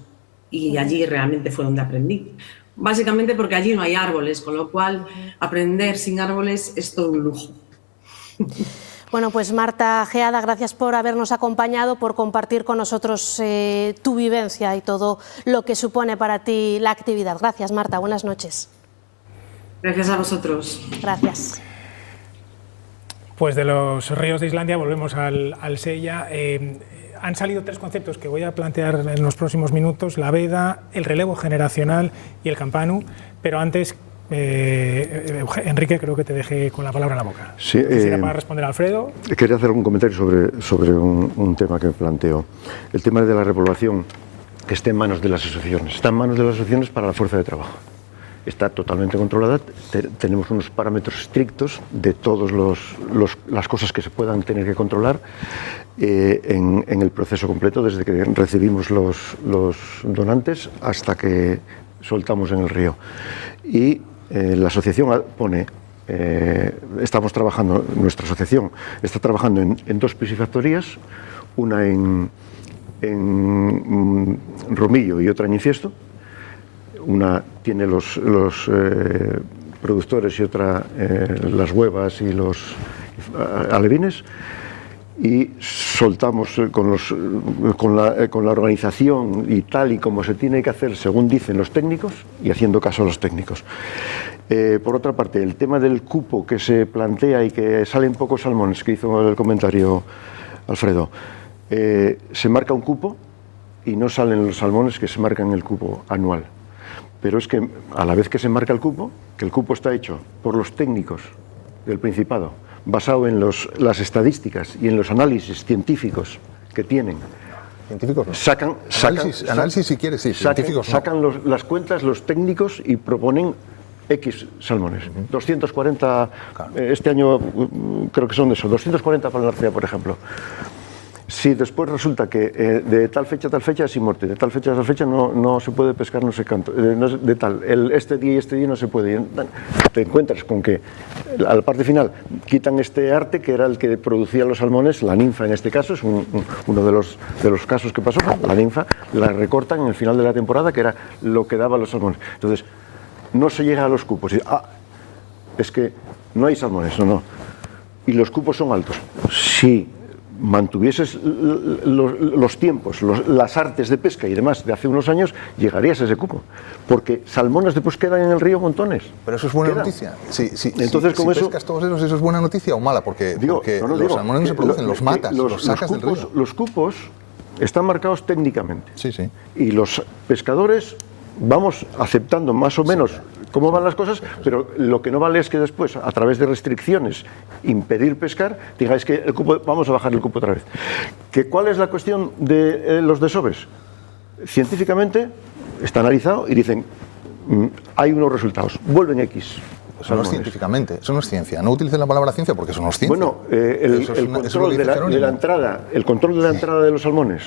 y allí realmente fue donde aprendí. Básicamente porque allí no hay árboles, con lo cual aprender sin árboles es todo un lujo. Bueno, pues Marta Geada, gracias por habernos acompañado, por compartir con nosotros tu vivencia y todo lo que supone para ti la actividad. Gracias, Marta. Buenas noches. Gracias a vosotros. Gracias. Pues de los ríos de Islandia volvemos al Sella. Han salido 3 conceptos que voy a plantear en los próximos minutos: la veda, el relevo generacional y el campanu. Pero antes, Enrique, creo que te dejé con la palabra en la boca. Sí, quisiera para responder a Alfredo. Quería hacer un comentario sobre un tema que planteo. El tema de la repoblación, que esté en manos de las asociaciones. Está en manos de las asociaciones para la fuerza de trabajo. Está totalmente controlada, tenemos unos parámetros estrictos de todas las cosas que se puedan tener que controlar en el proceso completo, desde que recibimos los donantes hasta que soltamos en el río. Y la asociación pone, estamos trabajando, nuestra asociación está trabajando en 2 piscifactorías, una en Romillo y otra en Infiesto. una tiene los productores y otra las huevas y los alevines, y soltamos con la organización y tal y como se tiene que hacer según dicen los técnicos y haciendo caso a los técnicos. Por otra parte, el tema del cupo que se plantea y que salen pocos salmones, que hizo el comentario Alfredo, se marca un cupo y no salen los salmones que se marcan el cupo anual. Pero es que a la vez que se marca el cupo, que el cupo está hecho por los técnicos del Principado, basado en las estadísticas y en los análisis científicos que tienen. Científicos no. Análisis si quieres, sí, científicos no. Sacan las cuentas los técnicos y proponen X salmones. 240, este año creo que son de eso, 240 para la Narcea, por ejemplo. Si después resulta que de tal fecha a tal fecha es sin muerte, de tal fecha a tal fecha no se puede pescar no sé cuánto, de tal, este día y este día no se puede. Te encuentras con que a la parte final quitan este arte que era el que producía los salmones, la ninfa en este caso, es uno de los casos que pasó, la ninfa la recortan en el final de la temporada, que era lo que daba los salmones. Entonces, no se llega a los cupos. Es que no hay salmones, no. Y los cupos son altos. Sí. Mantuvieses los tiempos, las artes de pesca y demás de hace unos años, llegarías a ese cupo. Porque salmones después quedan en el río montones. Pero eso es buena noticia. Entonces, si pescas todos esos, ¿eso es buena noticia o mala? Porque los salmones no se producen, los matas, los sacas del río. Los cupos están marcados técnicamente. Sí. Y los pescadores vamos aceptando más o menos cómo van las cosas, pero lo que no vale es que después, a través de restricciones, impedir pescar, digáis que el cupo, vamos a bajar el cupo otra vez. ¿Cuál es la cuestión de los desoves? Científicamente está analizado y dicen, hay unos resultados, vuelven X. Eso no es científicamente, eso no es ciencia. No utilicen la palabra ciencia porque eso no es ciencia. Bueno, el control de la entrada de los salmones,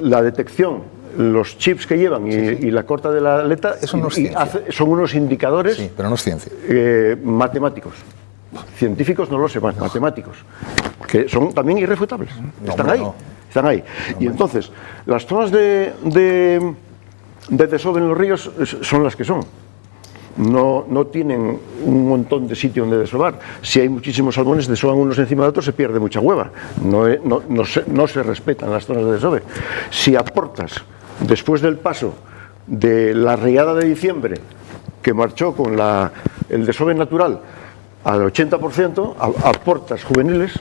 la detección, los chips que llevan y la corta de la aleta, eso no es ciencia. Son unos indicadores, pero no es ciencia. Matemáticos. Científicos no lo sepan, matemáticos, que son también irrefutables. Están ahí. Y entonces, las zonas de desove en los ríos son las que son. No tienen un montón de sitio donde desovar. Si hay muchísimos salmones, desovan unos encima de otros, se pierde mucha hueva. No se respetan las zonas de desove. Si aportas, después del paso de la riada de diciembre, que marchó con el desove natural al 80%, aportas juveniles,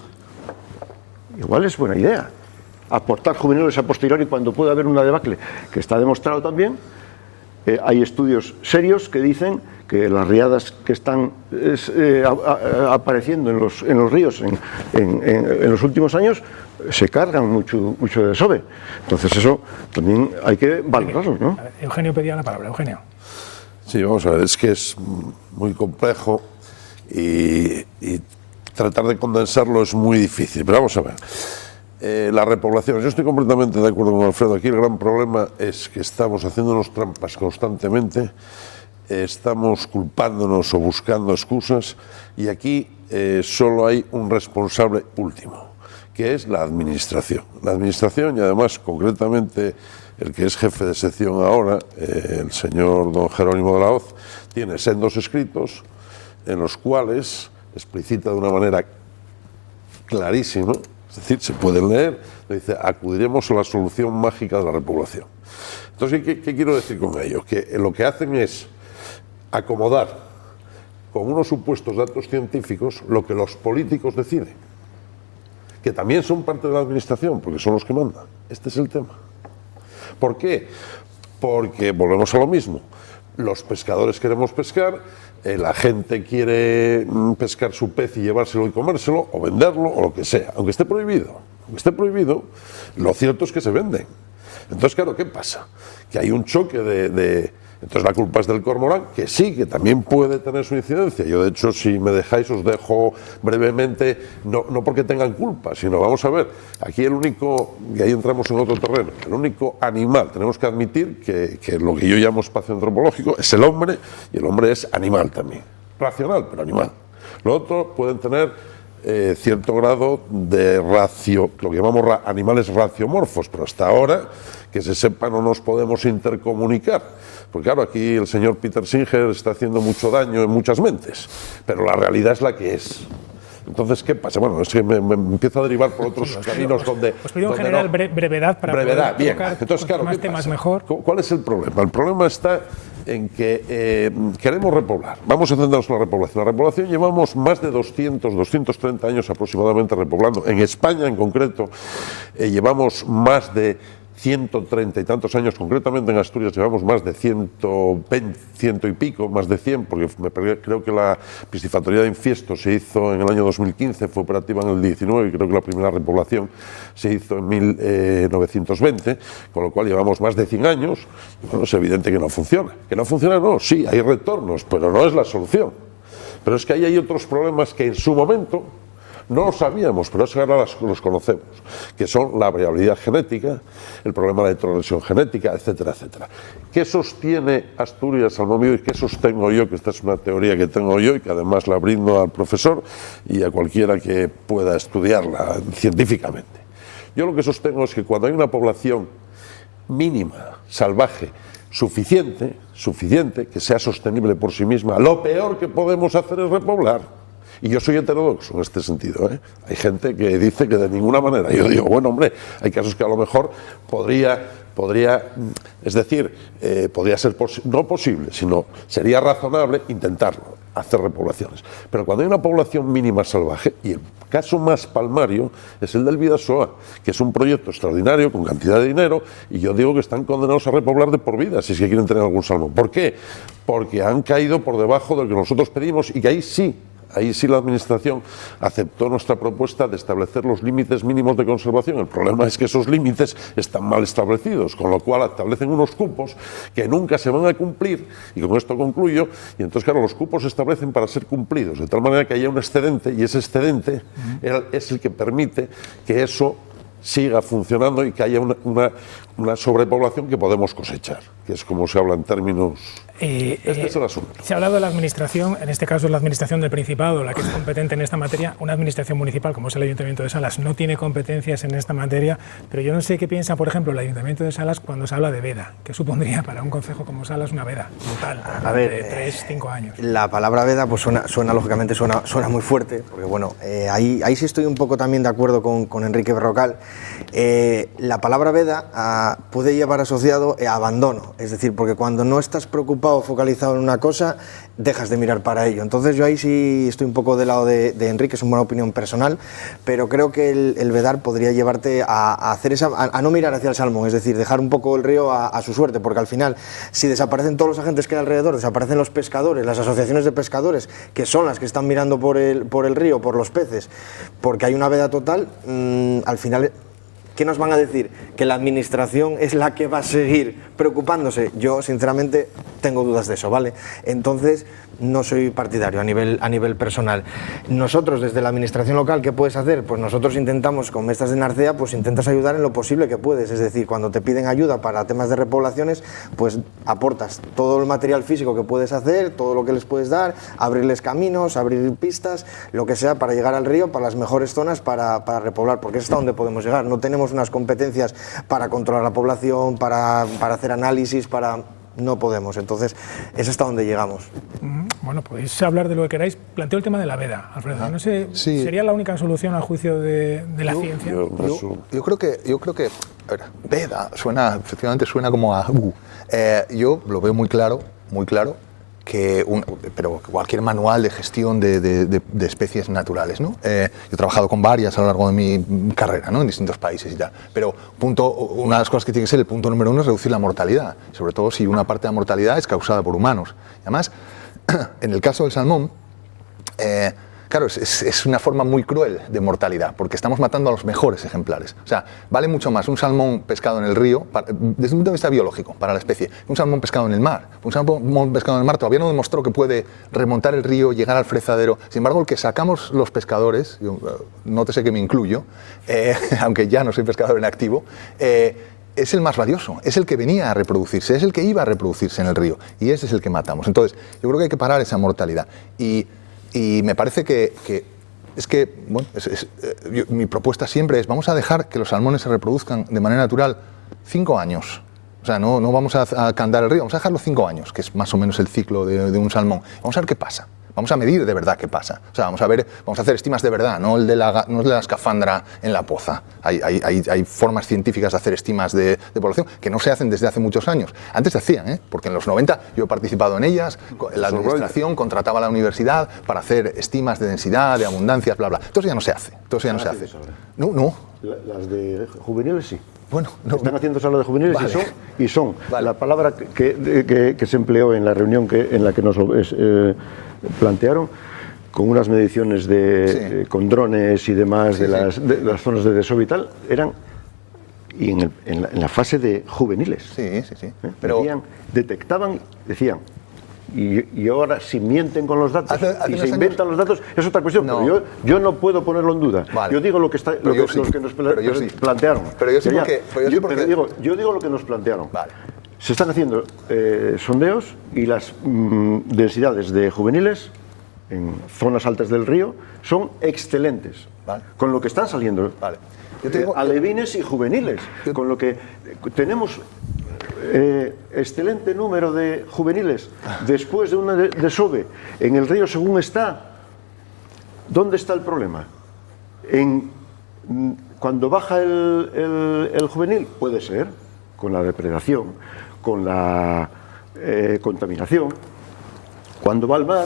igual es buena idea. Aportar juveniles a posteriori cuando puede haber una debacle, que está demostrado también. Hay estudios serios que dicen que las riadas que están apareciendo en los ríos en los últimos años se cargan mucho desove. Entonces eso también hay que valorarlo, ¿no? Eugenio pedía la palabra. Eugenio. Sí, vamos a ver, es que es muy complejo y tratar de condensarlo es muy difícil, pero vamos a ver. La repoblación, yo estoy completamente de acuerdo con Alfredo. Aquí el gran problema es que estamos haciéndonos trampas constantemente, estamos culpándonos o buscando excusas, y aquí solo hay un responsable último, que es la administración. La administración, y además concretamente el que es jefe de sección ahora, el señor don Jerónimo de la Hoz, tiene sendos escritos en los cuales explicita de una manera clarísima. Es decir, se pueden leer, dice, acudiremos a la solución mágica de la repoblación. Entonces, ¿qué quiero decir con ello? Que lo que hacen es acomodar con unos supuestos datos científicos lo que los políticos deciden, que también son parte de la administración, porque son los que mandan. Este es el tema. ¿Por qué? Porque volvemos a lo mismo. Los pescadores queremos pescar, la gente quiere pescar su pez y llevárselo y comérselo, o venderlo, o lo que sea, aunque esté prohibido. Aunque esté prohibido, lo cierto es que se venden. Entonces, claro, ¿qué pasa? Que hay un choque Entonces la culpa es del cormorán, que sí, que también puede tener su incidencia. Yo, de hecho, si me dejáis, os dejo brevemente, no porque tengan culpa, sino, vamos a ver, aquí el único, y ahí entramos en otro terreno, el único animal, tenemos que admitir que lo que yo llamo espacio antropológico es el hombre, y el hombre es animal también. Racional, pero animal. Lo otro pueden tener cierto grado de lo que llamamos animales raciomorfos, pero hasta ahora, que se sepa, no nos podemos intercomunicar. Porque claro, aquí el señor Peter Singer está haciendo mucho daño en muchas mentes, pero la realidad es la que es. Entonces, ¿qué pasa? Bueno, es que me empiezo a derivar por otros caminos donde... Pues pido en general brevedad para brevedad, poder bien. Entonces, claro, más ¿qué temas pasa? mejor. ¿Cuál es el problema? El problema está en que queremos repoblar. Vamos a centrarnos en la repoblación. La repoblación llevamos más de 230 años aproximadamente repoblando. En España, en concreto, llevamos más de 130 y tantos años, concretamente en Asturias llevamos más de 120, 100 y pico, más de 100, porque creo que la piscifactoría de Infiesto se hizo en el año 2015, fue operativa en el 19 y creo que la primera repoblación se hizo en 1920, con lo cual llevamos más de 100 años. Bueno, es evidente que no funciona. ¿Que no funciona? No, sí, hay retornos, pero no es la solución. Pero es que ahí hay otros problemas que en su momento no lo sabíamos, pero es que ahora los conocemos, que son la variabilidad genética, el problema de la heterogeneidad genética, etcétera, etcétera. ¿Qué sostiene Asturias al momento y qué sostengo yo? Que esta es una teoría que tengo yo y que además la brindo al profesor y a cualquiera que pueda estudiarla científicamente. Yo lo que sostengo es que cuando hay una población mínima, salvaje, suficiente, que sea sostenible por sí misma, lo peor que podemos hacer es repoblar. Y yo soy heterodoxo en este sentido, ¿eh? Hay gente que dice que de ninguna manera. Yo digo, bueno, hombre, hay casos que a lo mejor podría ser no posible, sino sería razonable intentarlo, hacer repoblaciones. Pero cuando hay una población mínima salvaje, y el caso más palmario es el del Bidasoa, que es un proyecto extraordinario con cantidad de dinero, y yo digo que están condenados a repoblar de por vida si es que quieren tener algún salmón. ¿Por qué? Porque han caído por debajo de lo que nosotros pedimos y que ahí sí la Administración aceptó nuestra propuesta de establecer los límites mínimos de conservación. El problema es que esos límites están mal establecidos, con lo cual establecen unos cupos que nunca se van a cumplir, y con esto concluyo, y entonces claro, los cupos se establecen para ser cumplidos, de tal manera que haya un excedente, y ese excedente es el que permite que eso siga funcionando y que haya una sobrepoblación que podemos cosechar, que es como se habla en términos... Este es el asunto. Se ha hablado de la administración, en este caso es la administración del Principado, la que es competente en esta materia. Una administración municipal, como es el Ayuntamiento de Salas, no tiene competencias en esta materia, pero yo no sé qué piensa, por ejemplo, el Ayuntamiento de Salas cuando se habla de veda. ¿Qué supondría para un concejo como Salas una veda brutal? A ver, de 3-5 años. La palabra veda pues suena lógicamente suena muy fuerte, porque bueno, ahí sí estoy un poco también de acuerdo con Enrique Berrocal. La palabra veda puede llevar asociado abandono, es decir, porque cuando no estás preocupado o focalizado en una cosa, dejas de mirar para ello. Entonces yo ahí sí estoy un poco del lado de Enrique, es una opinión personal, pero creo que el vedar podría llevarte a hacer a no mirar hacia el salmón, es decir, dejar un poco el río a su suerte, porque al final, si desaparecen todos los agentes que hay alrededor, desaparecen los pescadores, las asociaciones de pescadores, que son las que están mirando por el río, por los peces, porque hay una veda total, al final... ¿Qué nos van a decir? ¿Que la administración es la que va a seguir preocupándose? Yo, sinceramente, tengo dudas de eso, ¿vale? Entonces, no soy partidario a nivel personal. Nosotros, desde la administración local, ¿qué puedes hacer? Pues nosotros intentamos, con Mestas de Narcea, pues intentas ayudar en lo posible que puedes. Es decir, cuando te piden ayuda para temas de repoblaciones, pues aportas todo el material físico que puedes hacer, todo lo que les puedes dar, abrirles caminos, abrir pistas, lo que sea, para llegar al río, para las mejores zonas, para repoblar, porque es hasta donde podemos llegar. No tenemos unas competencias para controlar la población, para hacer análisis, no podemos, entonces es hasta donde llegamos. Bueno, podéis hablar de lo que queráis. Planteo el tema de la veda, Alfredo. No sé, sí. ¿Sería la única solución al juicio de la ciencia? Yo creo que a ver, veda efectivamente suena como a... yo lo veo muy claro, pero cualquier manual de gestión de especies naturales, ¿no? Yo he trabajado con varias a lo largo de mi carrera, ¿no? En distintos países y tal, pero una de las cosas que tiene que ser el punto número uno es reducir la mortalidad, sobre todo si una parte de la mortalidad es causada por humanos. Y además, en el caso del salmón, claro, es una forma muy cruel de mortalidad, porque estamos matando a los mejores ejemplares. O sea, vale mucho más un salmón pescado en el río, desde un punto de vista biológico, para la especie, que un salmón pescado en el mar. Un salmón pescado en el mar todavía no demostró que puede remontar el río, llegar al frezadero. Sin embargo, el que sacamos los pescadores, nótese que me incluyo, aunque ya no soy pescador en activo, es el más valioso, es el que venía a reproducirse, es el que iba a reproducirse en el río, y ese es el que matamos. Entonces, yo creo que hay que parar esa mortalidad. Y me parece que es que, bueno, mi propuesta siempre es, vamos a dejar que los salmones se reproduzcan de manera natural 5 años. O sea, no vamos a candar el río, vamos a dejarlo 5 años, que es más o menos el ciclo de un salmón. Vamos a ver qué pasa. Vamos a medir de verdad qué pasa. O sea, vamos a hacer estimas de verdad, no el de la escafandra en la poza. Hay formas científicas de hacer estimas de población que no se hacen desde hace muchos años. Antes se hacían, porque en los 90 yo he participado en ellas, la administración contrataba a la universidad para hacer estimas de densidad, de abundancias, bla, bla. Entonces ya no se hace. No. Las de juveniles sí. Bueno, no. Están haciendo salas de juveniles Vale. y son vale. La palabra que se empleó en la reunión en la que nos plantearon, con unas mediciones con drones y demás de las zonas de desove y tal, eran en la fase de juveniles. Sí. Pero detectaban, decían, y ahora si mienten con los datos y se inventan los datos es otra cuestión, pero yo no puedo ponerlo en duda. Vale. Yo digo lo que nos plantearon. Pero yo sí porque... Yo digo lo que nos plantearon. Vale. Se están haciendo sondeos y las densidades de juveniles en zonas altas del río son excelentes. Vale. Con lo que están saliendo alevines y juveniles, con lo que tenemos excelente número de juveniles después de una desove en el río según está. ¿Dónde está el problema? Cuando baja el juvenil, puede ser con la depredación, con la contaminación. Cuando va al mar,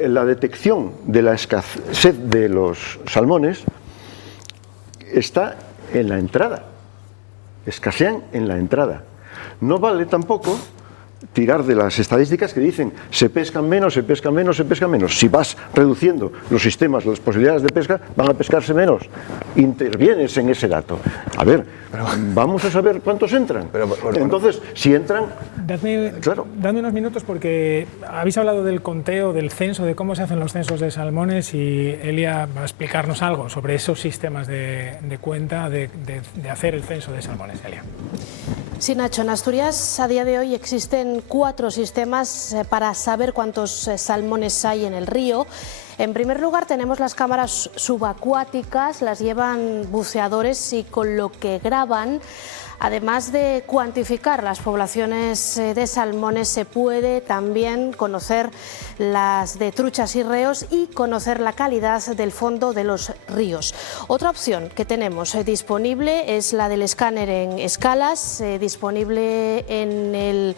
la detección de la escasez de los salmones está en la entrada. Escasean en la entrada. No vale tampoco tirar de las estadísticas que dicen se pescan menos. Si vas reduciendo los sistemas, las posibilidades de pesca, van a pescarse menos. Intervienes en ese dato. A ver, vamos a saber cuántos entran. Entonces, si entran... Dadme unos minutos porque habéis hablado del conteo, del censo, de cómo se hacen los censos de salmones y Elia va a explicarnos algo sobre esos sistemas de cuenta, de hacer el censo de salmones. Elia. Sí, Nacho, en Asturias a día de hoy existen 4 sistemas para saber cuántos salmones hay en el río. En primer lugar tenemos las cámaras subacuáticas, las llevan buceadores y con lo que graban, además de cuantificar las poblaciones de salmones, se puede también conocer las de truchas y reos y conocer la calidad del fondo de los ríos. Otra opción que tenemos disponible es la del escáner en escalas, disponible en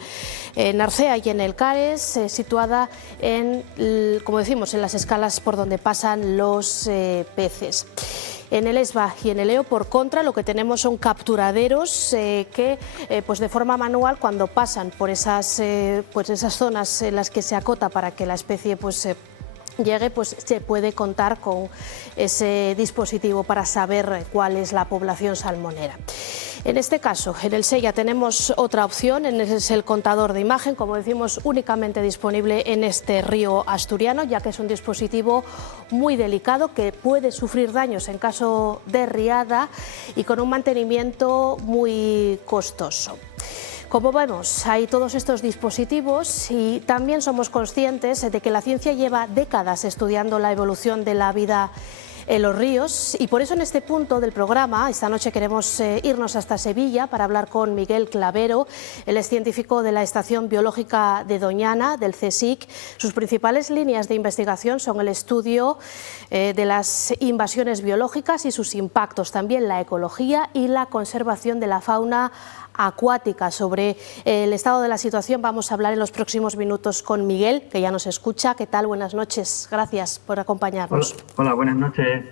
Narcea y en el Cares, situada como decimos, en las escalas por donde pasan los peces. En el ESBA y en el EO, por contra, lo que tenemos son capturaderos que pues de forma manual, cuando pasan por esas zonas en las que se acota para que la especie llegue, pues se puede contar con ese dispositivo para saber cuál es la población salmonera. En este caso, en el SEIA tenemos otra opción, es el contador de imagen, como decimos, únicamente disponible en este río asturiano, ya que es un dispositivo muy delicado que puede sufrir daños en caso de riada y con un mantenimiento muy costoso. Como vemos, hay todos estos dispositivos y también somos conscientes de que la ciencia lleva décadas estudiando la evolución de la vida en los ríos y por eso en este punto del programa esta noche queremos irnos hasta Sevilla para hablar con Miguel Clavero. Él es científico de la Estación Biológica de Doñana, del CSIC. Sus principales líneas de investigación son el estudio de las invasiones biológicas y sus impactos, también la ecología y la conservación de la fauna acuática. Sobre el estado de la situación vamos a hablar en los próximos minutos con Miguel, que ya nos escucha. ¿Qué tal? Buenas noches. Gracias por acompañarnos. Hola, buenas noches.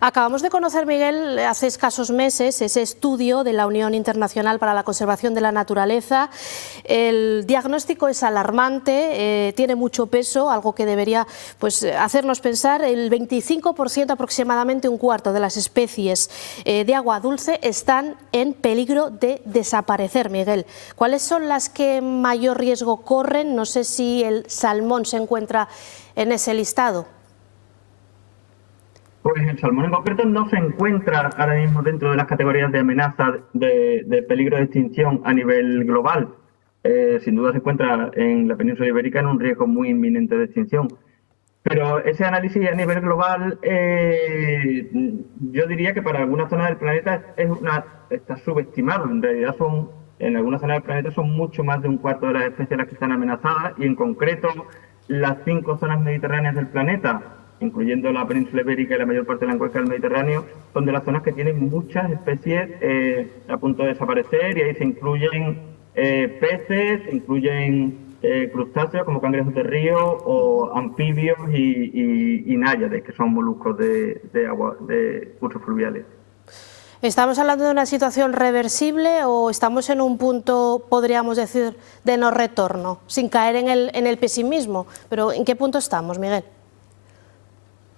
Acabamos de conocer, Miguel, hace escasos meses ese estudio de la Unión Internacional para la Conservación de la Naturaleza. El diagnóstico es alarmante, tiene mucho peso, algo que debería hacernos pensar. El 25%, aproximadamente un cuarto de las especies de agua dulce están en peligro de desaparecer. Miguel, ¿cuáles son las que mayor riesgo corren? No sé si el salmón se encuentra en ese listado. Pues el salmón en concreto no se encuentra ahora mismo dentro de las categorías de amenaza de peligro de extinción a nivel global. Sin duda se encuentra en la península ibérica en un riesgo muy inminente de extinción. Pero ese análisis a nivel global, yo diría que para algunas zonas del planeta está subestimado. En realidad en algunas zonas del planeta son mucho más de un cuarto de las especies las que están amenazadas, y en concreto las 5 zonas mediterráneas del planeta, incluyendo la península ibérica y la mayor parte de la cuenca del Mediterráneo, son de las zonas que tienen muchas especies a punto de desaparecer, y ahí se incluyen peces, se incluyen crustáceos como cangrejos de río o anfibios y náyades, que son moluscos de agua, de cursos fluviales. ¿Estamos hablando de una situación reversible o estamos en un punto, podríamos decir, de no retorno, sin caer en el pesimismo? Pero ¿en qué punto estamos, Miguel?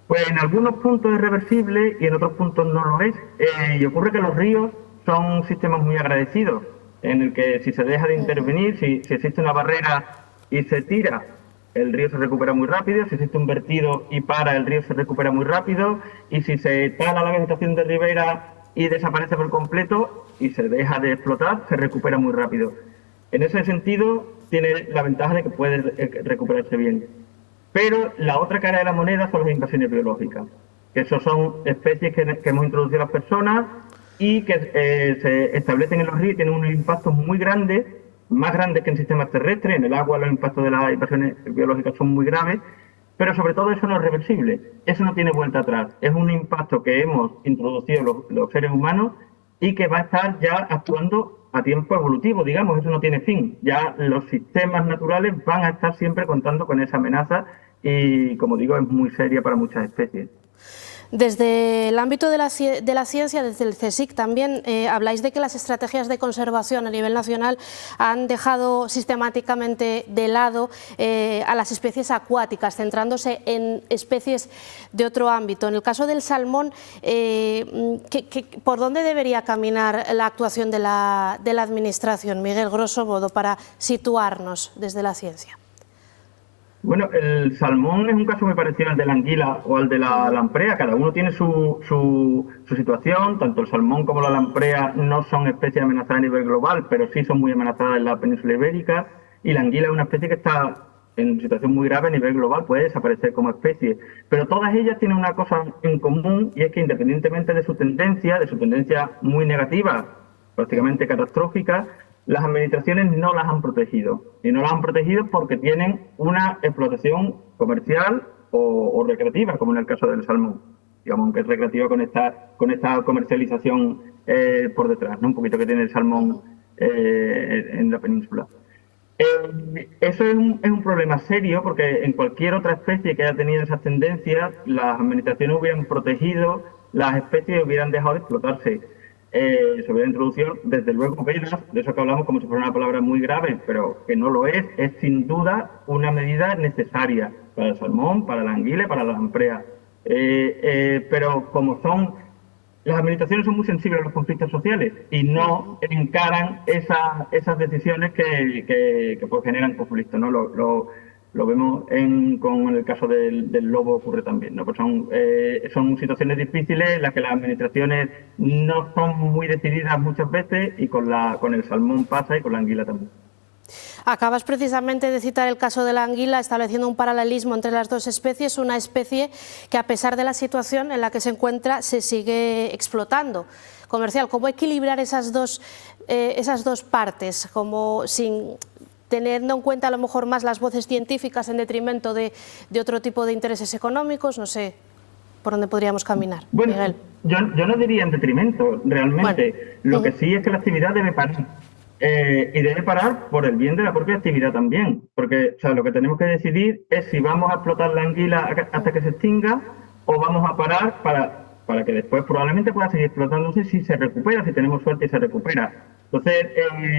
Pues en algunos puntos es reversible y en otros puntos no lo es. Y ocurre que los ríos son sistemas muy agradecidos, en el que si se deja de intervenir, si existe una barrera y se tira, el río se recupera muy rápido. Si existe un vertido y para, el río se recupera muy rápido. Y si se tala la vegetación de ribera y desaparece por completo y se deja de explotar, se recupera muy rápido. En ese sentido, tiene la ventaja de que puede recuperarse bien. Pero la otra cara de la moneda son las invasiones biológicas, que eso son especies que hemos introducido las personas y que se establecen en los ríos y tienen unos impactos muy grandes, más grandes que en sistemas terrestres. En el agua los impactos de las invasiones biológicas son muy graves, pero sobre todo eso no es reversible, eso no tiene vuelta atrás. Es un impacto que hemos introducido los seres humanos y que va a estar ya actuando a tiempo evolutivo, digamos, eso no tiene fin. Ya los sistemas naturales van a estar siempre contando con esa amenaza y, como digo, es muy seria para muchas especies. Desde el ámbito de la ciencia, desde el CSIC también, habláis de que las estrategias de conservación a nivel nacional han dejado sistemáticamente de lado a las especies acuáticas, centrándose en especies de otro ámbito. En el caso del salmón, ¿por dónde debería caminar la actuación de la Administración, Miguel, grosso modo, para situarnos desde la ciencia? Bueno, el salmón es un caso muy parecido al de la anguila o al de la lamprea. Cada uno tiene su situación. Tanto el salmón como la lamprea no son especies amenazadas a nivel global, pero sí son muy amenazadas en la península ibérica. Y la anguila es una especie que está en situación muy grave a nivel global, puede desaparecer como especie. Pero todas ellas tienen una cosa en común, y es que independientemente de su tendencia muy negativa, prácticamente catastrófica, las administraciones no las han protegido. Y no las han protegido porque tienen una explotación comercial o recreativa, como en el caso del salmón. Digamos, aunque es recreativa con esta comercialización por detrás, ¿no? Un poquito que tiene el salmón en la península. Eso es un problema serio, porque en cualquier otra especie que haya tenido esas tendencias, las administraciones hubieran protegido las especies y hubieran dejado de explotarse. Se hubiera introducido, desde luego, vedas, de eso que hablamos como si fuera una palabra muy grave, pero que no lo es sin duda una medida necesaria para el salmón, para la anguila y para la lamprea. Pero como las administraciones son muy sensibles a los conflictos sociales y no encaran esas decisiones que pues, generan conflictos, ¿no? Lo vemos con el caso del lobo, ocurre también, ¿no? Pues son situaciones difíciles en las que las administraciones no son muy decididas muchas veces, y con el salmón pasa y con la anguila también. Acabas precisamente de citar el caso de la anguila, estableciendo un paralelismo entre las dos especies, una especie que, a pesar de la situación en la que se encuentra, se sigue explotando. Comercial, ¿cómo equilibrar esas dos partes? Teniendo en cuenta a lo mejor más las voces científicas en detrimento de otro tipo de intereses económicos, no sé por dónde podríamos caminar. Bueno, Miguel. Yo no diría en detrimento, realmente. Bueno, lo que sí es que la actividad debe parar. Y debe parar por el bien de la propia actividad también. Porque lo que tenemos que decidir es si vamos a explotar la anguila hasta que se extinga, o vamos a parar para que después probablemente pueda seguir explotándose si se recupera, si tenemos suerte y se recupera. Entonces,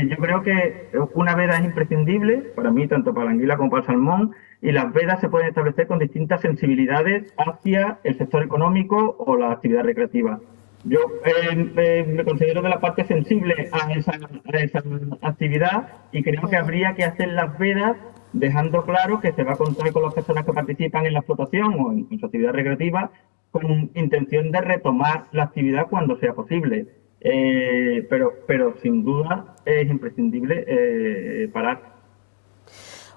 yo creo que una veda es imprescindible, para mí, tanto para la anguila como para el salmón, y las vedas se pueden establecer con distintas sensibilidades hacia el sector económico o la actividad recreativa. Yo me considero de la parte sensible a esa actividad, y creo que habría que hacer las vedas dejando claro que se va a contar con las personas que participan en la explotación o en su actividad recreativa, con intención de retomar la actividad cuando sea posible. Pero sin duda es imprescindible parar.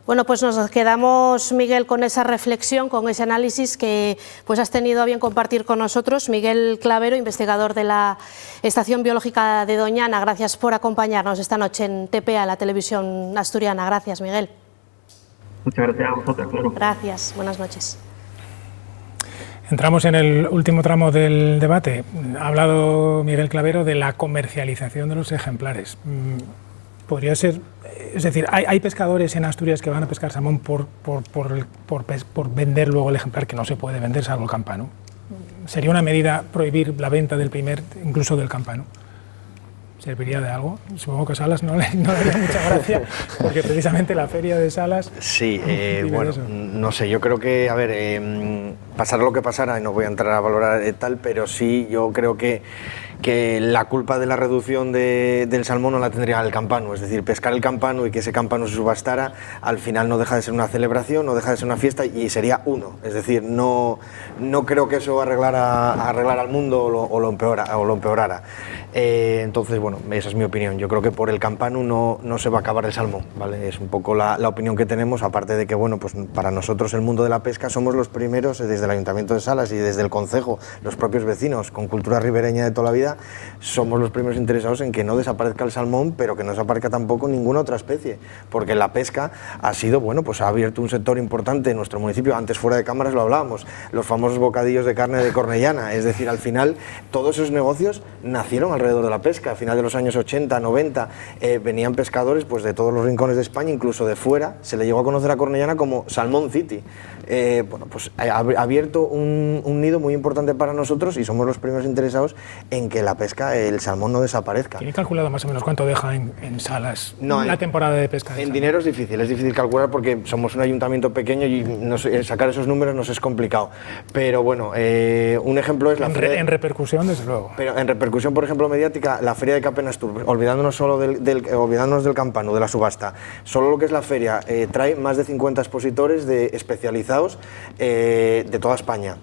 Bueno, pues nos quedamos, Miguel, con esa reflexión, con ese análisis que pues has tenido a bien compartir con nosotros. Miguel Clavero, investigador de la Estación Biológica de Doñana, gracias por acompañarnos esta noche en TPA, la televisión asturiana. Gracias, Miguel. Muchas gracias a vosotros, claro. Gracias, buenas noches. Entramos en el último tramo del debate. Ha hablado Miguel Clavero de la comercialización de los ejemplares. Podría ser, es decir, hay pescadores en Asturias que van a pescar salmón por vender luego el ejemplar que no se puede vender, salvo el campano. ¿Sería una medida prohibir la venta del primer, incluso del campano? ¿Serviría de algo? Supongo que a Salas no le haría mucha gracia, porque precisamente la feria de Salas... Sí, bueno, no sé, yo creo que, a ver, pasara lo que pasara, y no voy a entrar a valorar tal, pero sí, yo creo que la culpa de la reducción del salmón no la tendría el campano, es decir, pescar el campano y que ese campano se subastara, al final no deja de ser una celebración, no deja de ser una fiesta y sería uno, es decir, no creo que eso arreglara al mundo o lo empeorara. Entonces, bueno, esa es mi opinión. Yo creo que por el campano no se va a acabar el salmón, ¿vale? Es un poco la opinión que tenemos, aparte de que, bueno, pues para nosotros el mundo de la pesca somos los primeros, desde el Ayuntamiento de Salas y desde el Concejo, los propios vecinos, con cultura ribereña de toda la vida, somos los primeros interesados en que no desaparezca el salmón, pero que no desaparezca tampoco ninguna otra especie, porque la pesca ha sido, bueno, pues ha abierto un sector importante en nuestro municipio. Antes, fuera de cámaras, lo hablábamos, los famosos bocadillos de carne de Cornellana, es decir, al final todos esos negocios nacieron alrededor de la pesca. A final de los años 80, 90, venían pescadores pues de todos los rincones de España, incluso de fuera. Se le llegó a conocer a Cornellana como Salmon City. Bueno, pues ha abierto un nido muy importante para nosotros y somos los primeros interesados en que la pesca, el salmón no desaparezca. ¿Tiene calculado más o menos cuánto deja en Salas la temporada de pesca? En dinero es difícil calcular porque somos un ayuntamiento pequeño y sacar esos números nos es complicado. Pero bueno, un ejemplo es la feria... En repercusión, desde luego. Pero en repercusión, por ejemplo, mediática, la feria de Capenastur, olvidándonos solo olvidándonos del campano, de la subasta, solo lo que es la feria trae más de 50 expositores especializados de toda España.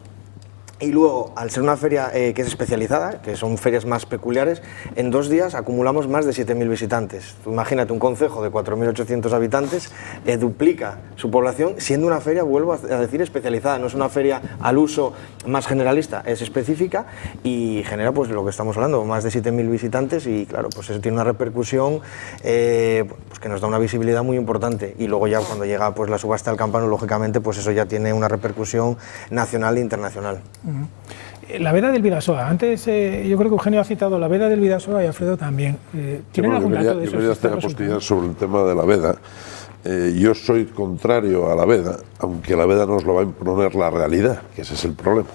Y luego, al ser una feria que es especializada, que son ferias más peculiares, en 2 días acumulamos más de 7.000 visitantes. Tú imagínate, un concejo de 4.800 habitantes duplica su población, siendo una feria, vuelvo a decir, especializada. No es una feria al uso más generalista, es específica y genera pues lo que estamos hablando, más de 7.000 visitantes y claro, pues eso tiene una repercusión pues que nos da una visibilidad muy importante. Y luego ya cuando llega pues la subasta del campano, lógicamente pues eso ya tiene una repercusión nacional e internacional. La veda del Bidasoa. Antes yo creo que Eugenio ha citado la veda del Bidasoa y Alfredo también. ¿Tienen algún dato de eso? Yo quería hacer apostillar sobre el tema de la veda. Yo soy contrario a la veda, aunque la veda nos lo va a imponer la realidad, que ese es el problema.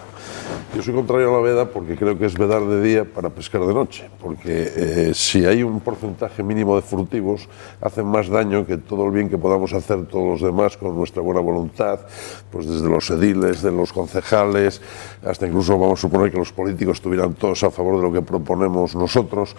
Yo soy contrario a la veda porque creo que es vedar de día para pescar de noche, porque si hay un porcentaje mínimo de furtivos, hacen más daño que todo el bien que podamos hacer todos los demás con nuestra buena voluntad, pues desde los ediles, de los concejales, hasta incluso vamos a suponer que los políticos estuvieran todos a favor de lo que proponemos nosotros,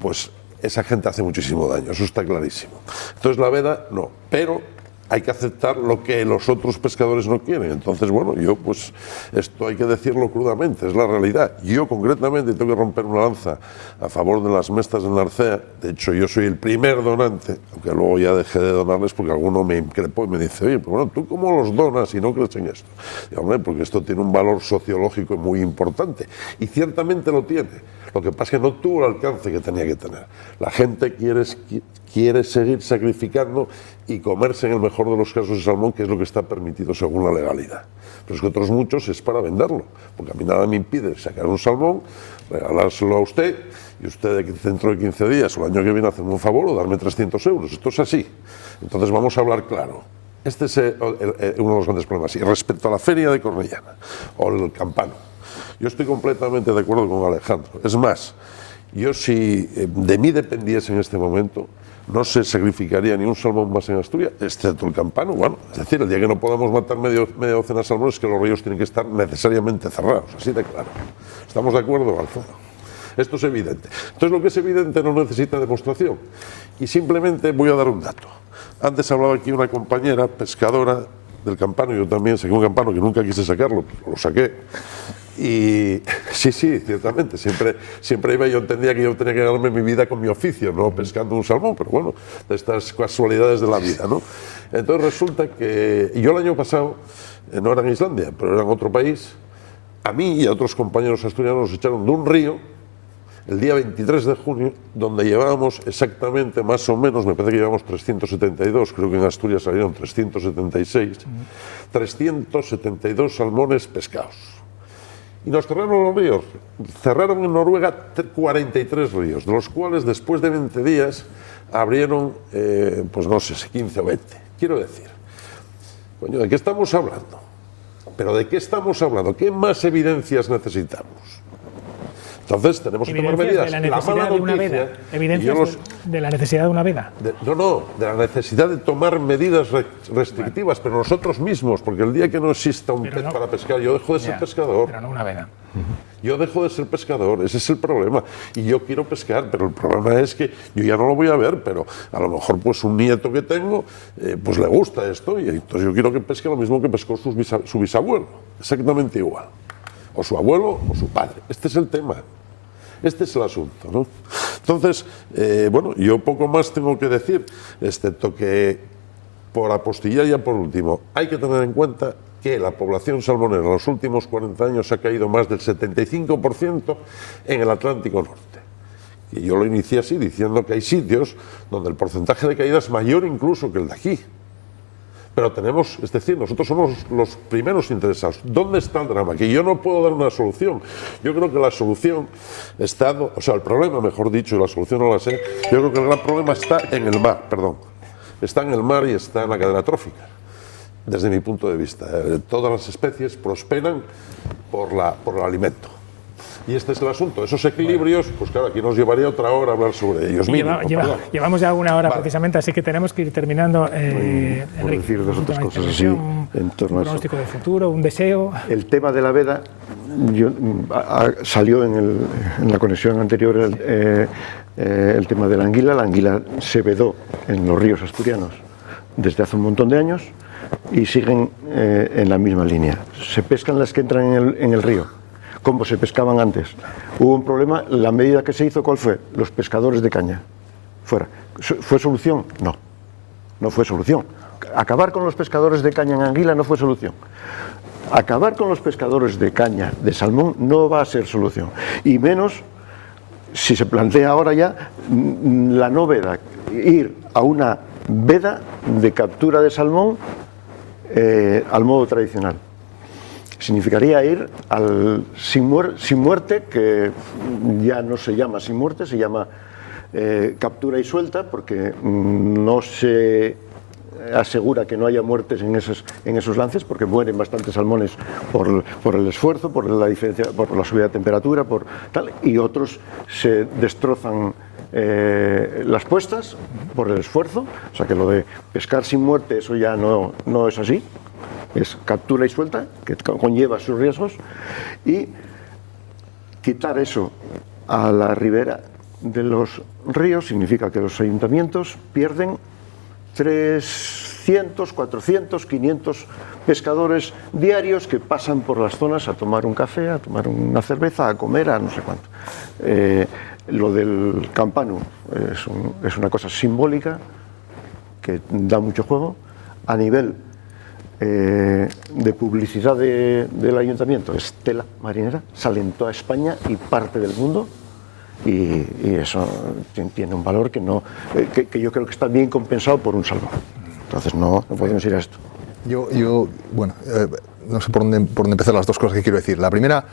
pues esa gente hace muchísimo daño, eso está clarísimo. Entonces la veda no, pero hay que aceptar lo que los otros pescadores no quieren. Entonces, bueno, yo pues esto hay que decirlo crudamente, es la realidad. Yo concretamente tengo que romper una lanza a favor de las mestas de Narcea. De hecho, yo soy el primer donante, aunque luego ya dejé de donarles porque alguno me increpó y me dice, oye, pero bueno, ¿tú cómo los donas y no crees en esto? Y, hombre, porque esto tiene un valor sociológico muy importante. Y ciertamente lo tiene. Lo que pasa es que no tuvo el alcance que tenía que tener. La gente quiere seguir sacrificando y comerse en el mejor de los casos el salmón, que es lo que está permitido según la legalidad. Pero es que otros muchos es para venderlo, porque a mí nada me impide sacar un salmón, regalárselo a usted, y usted dentro de 15 días o el año que viene hacerme un favor o darme 300 euros. Esto es así. Entonces vamos a hablar claro. Este es uno de los grandes problemas. Y respecto a la feria de Cornellana o el campano, yo estoy completamente de acuerdo con Alejandro. Es más, yo si de mí dependiese en este momento, no se sacrificaría ni un salmón más en Asturias, excepto el campano. Bueno, es decir, el día que no podamos matar media docena de salmones, es que los ríos tienen que estar necesariamente cerrados, así de claro. ¿Estamos de acuerdo, Alfredo? Esto es evidente. Entonces, lo que es evidente no necesita demostración. Y simplemente voy a dar un dato. Antes hablaba aquí una compañera pescadora del campano, yo también saqué un campano que nunca quise sacarlo, pero lo saqué. Y sí, ciertamente, siempre iba, yo entendía que yo tenía que ganarme mi vida con mi oficio, no pescando un salmón, pero bueno, de estas casualidades de la vida, ¿no? Entonces resulta que yo el año pasado, no era en Islandia, pero era en otro país, a mí y a otros compañeros asturianos nos echaron de un río el día 23 de junio, donde llevábamos exactamente, más o menos, me parece que llevamos 372, creo que en Asturias salieron 376, 372 salmones pescados. Y nos cerraron los ríos. Cerraron en Noruega 43 ríos, de los cuales después de 20 días abrieron, pues no sé, 15 o 20. Quiero decir, coño, ¿de qué estamos hablando? ¿Pero de qué estamos hablando? ¿Qué más evidencias necesitamos? Entonces tenemos que tomar medidas. De la necesidad de una veda. Evidencias de la necesidad de una veda. No, de la necesidad de tomar medidas restrictivas, pero nosotros mismos, porque el día que no exista un pez para pescar, yo dejo de ser pescador. Pero no una veda. Yo dejo de ser pescador, ese es el problema. Y yo quiero pescar, pero el problema es que yo ya no lo voy a ver, pero a lo mejor pues un nieto que tengo, pues le gusta esto, y entonces yo quiero que pesque lo mismo que pescó su bisabuelo, exactamente igual. O su abuelo o su padre. Este es el tema. Este es el asunto, ¿no? Entonces, bueno, yo poco más tengo que decir, excepto que, por apostillar ya por último, hay que tener en cuenta que la población salmonera en los últimos 40 años ha caído más del 75% en el Atlántico Norte. Y yo lo inicié así, diciendo que hay sitios donde el porcentaje de caída es mayor incluso que el de aquí. Pero tenemos, es decir, nosotros somos los primeros interesados. ¿Dónde está el drama? Que yo no puedo dar una solución. Yo creo que la solución está, o sea, el problema, mejor dicho, y la solución no la sé, yo creo que el gran problema está en el mar, está en el mar y está en la cadena trófica, desde mi punto de vista. Todas las especies prosperan por el alimento. Y este es el asunto. Esos equilibrios, pues claro, aquí nos llevaría otra hora hablar sobre ellos. Llevamos ya una hora precisamente, así que tenemos que ir terminando. Por decir dos o tres cosas así en torno a eso. Un pronóstico de futuro, un deseo. El tema de la veda salió en la conexión anterior el tema de la anguila. La anguila se vedó en los ríos asturianos desde hace un montón de años y siguen en la misma línea. Se pescan las que entran en el río, como se pescaban antes. Hubo un problema, la medida que se hizo, ¿cuál fue? Los pescadores de caña, fuera. ¿Fue solución? No, no fue solución. Acabar con los pescadores de caña en anguila no fue solución. Acabar con los pescadores de caña de salmón no va a ser solución. Y menos si se plantea ahora ya la no veda, ir a una veda de captura de salmón al modo tradicional. Significaría ir al sin muerte, que ya no se llama sin muerte, se llama captura y suelta, porque no se asegura que no haya muertes en esos lances, porque mueren bastantes salmones por el esfuerzo, por la diferencia, por la subida de temperatura, por tal, y otros se destrozan las puestas por el esfuerzo. O sea que lo de pescar sin muerte, eso ya no es así. Es captura y suelta, que conlleva sus riesgos, y quitar eso a la ribera de los ríos significa que los ayuntamientos pierden 300, 400, 500 pescadores diarios que pasan por las zonas a tomar un café, a tomar una cerveza, a comer, a no sé cuánto. Lo del campano es una cosa simbólica que da mucho juego. A nivel de publicidad del ayuntamiento es tela marinera, sale en toda España y parte del mundo, y eso tiene un valor que yo creo que está bien compensado por un salmón. Entonces no podemos ir a esto. Bueno, no sé por dónde empezar las dos cosas que quiero decir. La primera,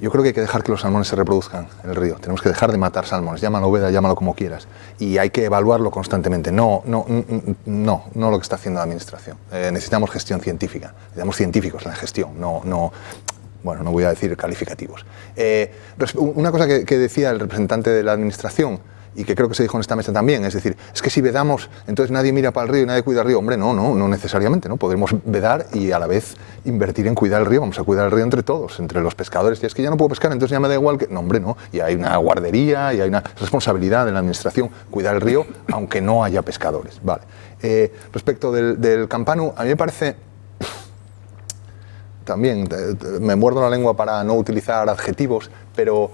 yo creo que hay que dejar que los salmones se reproduzcan en el río. Tenemos que dejar de matar salmones, llámalo veda, llámalo como quieras. Y hay que evaluarlo constantemente. No lo que está haciendo la administración. Necesitamos gestión científica, necesitamos científicos en la gestión, bueno, no voy a decir calificativos. Una cosa que decía el representante de la administración, y que creo que se dijo en esta mesa también, es decir, es que si vedamos, entonces nadie mira para el río y nadie cuida el río. Hombre, no necesariamente, ¿no? Podemos vedar y a la vez invertir en cuidar el río. Vamos a cuidar el río entre todos, entre los pescadores. Y es que ya no puedo pescar, entonces ya me da igual que... No, hombre, no. Y hay una guardería y hay una responsabilidad de la administración cuidar el río, aunque no haya pescadores. Vale. Respecto del campano, a mí me parece también, me muerdo la lengua para no utilizar adjetivos, pero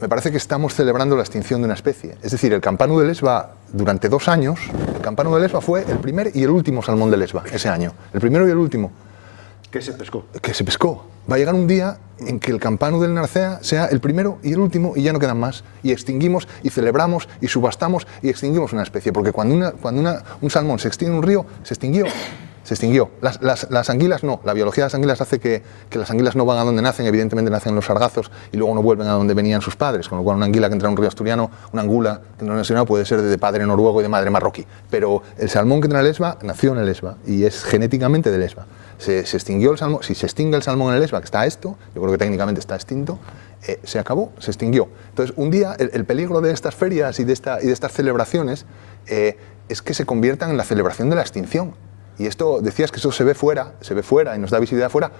me parece que estamos celebrando la extinción de una especie. Es decir, el campanu de Lesba, durante 2 años, el campanu de Lesba fue el primer y el último salmón de Lesba ese año. El primero y el último. ¿Qué se pescó? Que se pescó. Va a llegar un día en que el campanu del Narcea sea el primero y el último y ya no quedan más. Y extinguimos y celebramos y subastamos y extinguimos una especie. Porque cuando un salmón se extingue en un río, se extinguió. Se extinguió. Las anguilas no. La biología de las anguilas hace que las anguilas no van a donde nacen, evidentemente nacen en los sargazos y luego no vuelven a donde venían sus padres. Con lo cual una anguila que entra en un río asturiano, una angula que entra en un río asturiano puede ser de padre noruego y de madre marroquí. Pero el salmón que entra en el Lesba nació en el Lesba y es genéticamente del Lesba. Se extinguió el salmón. Si se extingue el salmón en el Lesba, que está esto, yo creo que técnicamente está extinto, se acabó, se extinguió. Entonces, un día el peligro de estas ferias y de estas celebraciones es que se conviertan en la celebración de la extinción. Y esto, decías que eso se ve fuera y nos da visibilidad fuera.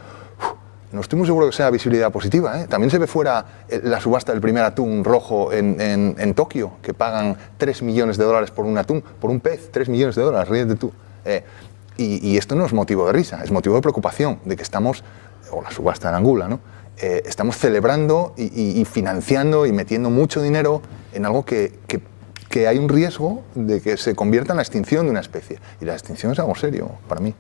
No estoy muy seguro que sea visibilidad positiva, ¿eh? También se ve fuera la subasta del primer atún rojo en Tokio, que pagan $3 millones por un atún, por un pez, $3 millones, ríete tú. Y esto no es motivo de risa, es motivo de preocupación, de que estamos, o la subasta de la angula, ¿no? Estamos celebrando y financiando y metiendo mucho dinero en algo que hay un riesgo de que se convierta en la extinción de una especie. Y la extinción es algo serio para mí.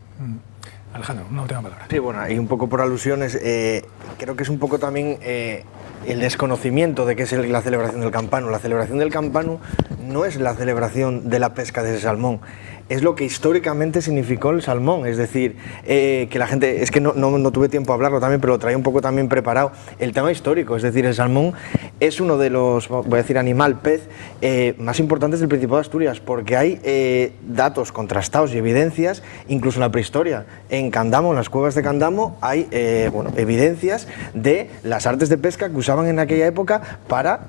Alejandro, una última palabra. Sí, bueno, y un poco por alusiones, creo que es un poco también el desconocimiento de qué es la celebración del campanu. La celebración del campanu no es la celebración de la pesca de ese salmón, es lo que históricamente significó el salmón, es decir, que la gente, es que no tuve tiempo a hablarlo también, pero lo traía un poco también preparado, el tema histórico, es decir, el salmón es uno de los, voy a decir animal, pez, más importantes del Principado de Asturias, porque hay datos contrastados y evidencias, incluso en la prehistoria, en Candamo, en las cuevas de Candamo, hay evidencias de las artes de pesca que usaban en aquella época para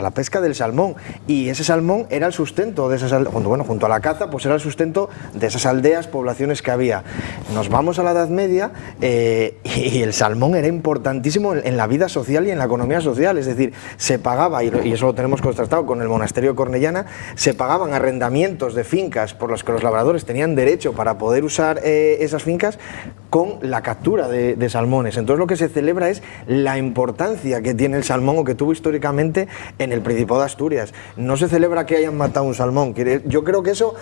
la pesca del salmón, y ese salmón era el sustento de esas aldeas, junto a la caza, pues era el sustento de esas aldeas, poblaciones que había. Nos vamos a la Edad Media y el salmón era importantísimo en la vida social y en la economía social, es decir, se pagaba, y eso lo tenemos contrastado con el monasterio de Cornellana, se pagaban arrendamientos de fincas por los que los labradores tenían derecho para poder usar esas fincas con la captura de salmones. Entonces lo que se celebra es la importancia que tiene el salmón o que tuvo históricamente en el Principado de Asturias. No se celebra que hayan matado un salmón. Yo creo que eso,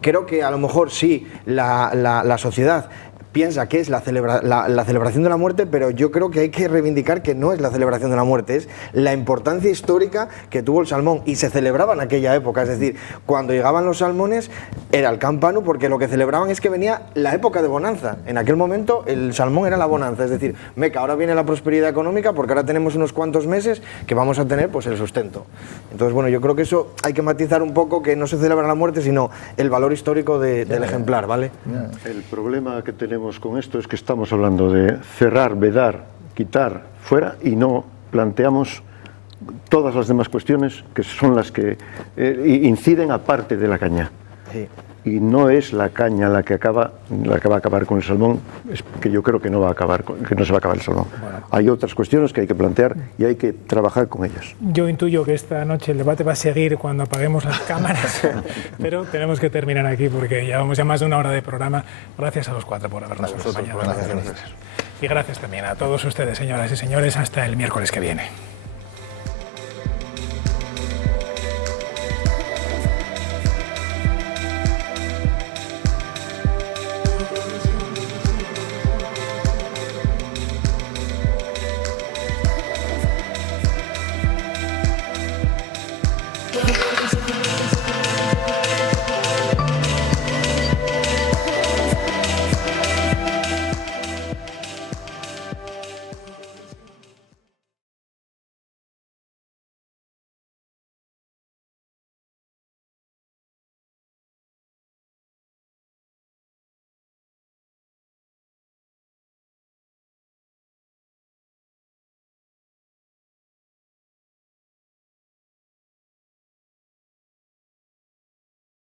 creo que a lo mejor sí la sociedad piensa que es la celebración de la muerte, pero yo creo que hay que reivindicar que no es la celebración de la muerte, es la importancia histórica que tuvo el salmón, y se celebraba en aquella época, es decir, cuando llegaban los salmones era el campanu, porque lo que celebraban es que venía la época de bonanza. En aquel momento el salmón era la bonanza, es decir, meca, ahora viene la prosperidad económica porque ahora tenemos unos cuantos meses que vamos a tener pues el sustento. Entonces, bueno, yo creo que eso hay que matizar un poco, que no se celebra la muerte, sino el valor histórico del ejemplar, ¿vale? El problema que tenemos con esto es que estamos hablando de cerrar, vedar, quitar, fuera, y no planteamos todas las demás cuestiones que son las que inciden aparte de la caña. Sí. Y no es la caña la que va a acabar con el salmón, es que yo creo que no se va a acabar el salmón. Bueno. Hay otras cuestiones que hay que plantear y hay que trabajar con ellas. Yo intuyo que esta noche el debate va a seguir cuando apaguemos las cámaras, pero tenemos que terminar aquí porque llevamos ya más de una hora de programa. Gracias a los cuatro por habernos acompañado. Y gracias también a todos ustedes, señoras y señores. Hasta el miércoles que viene.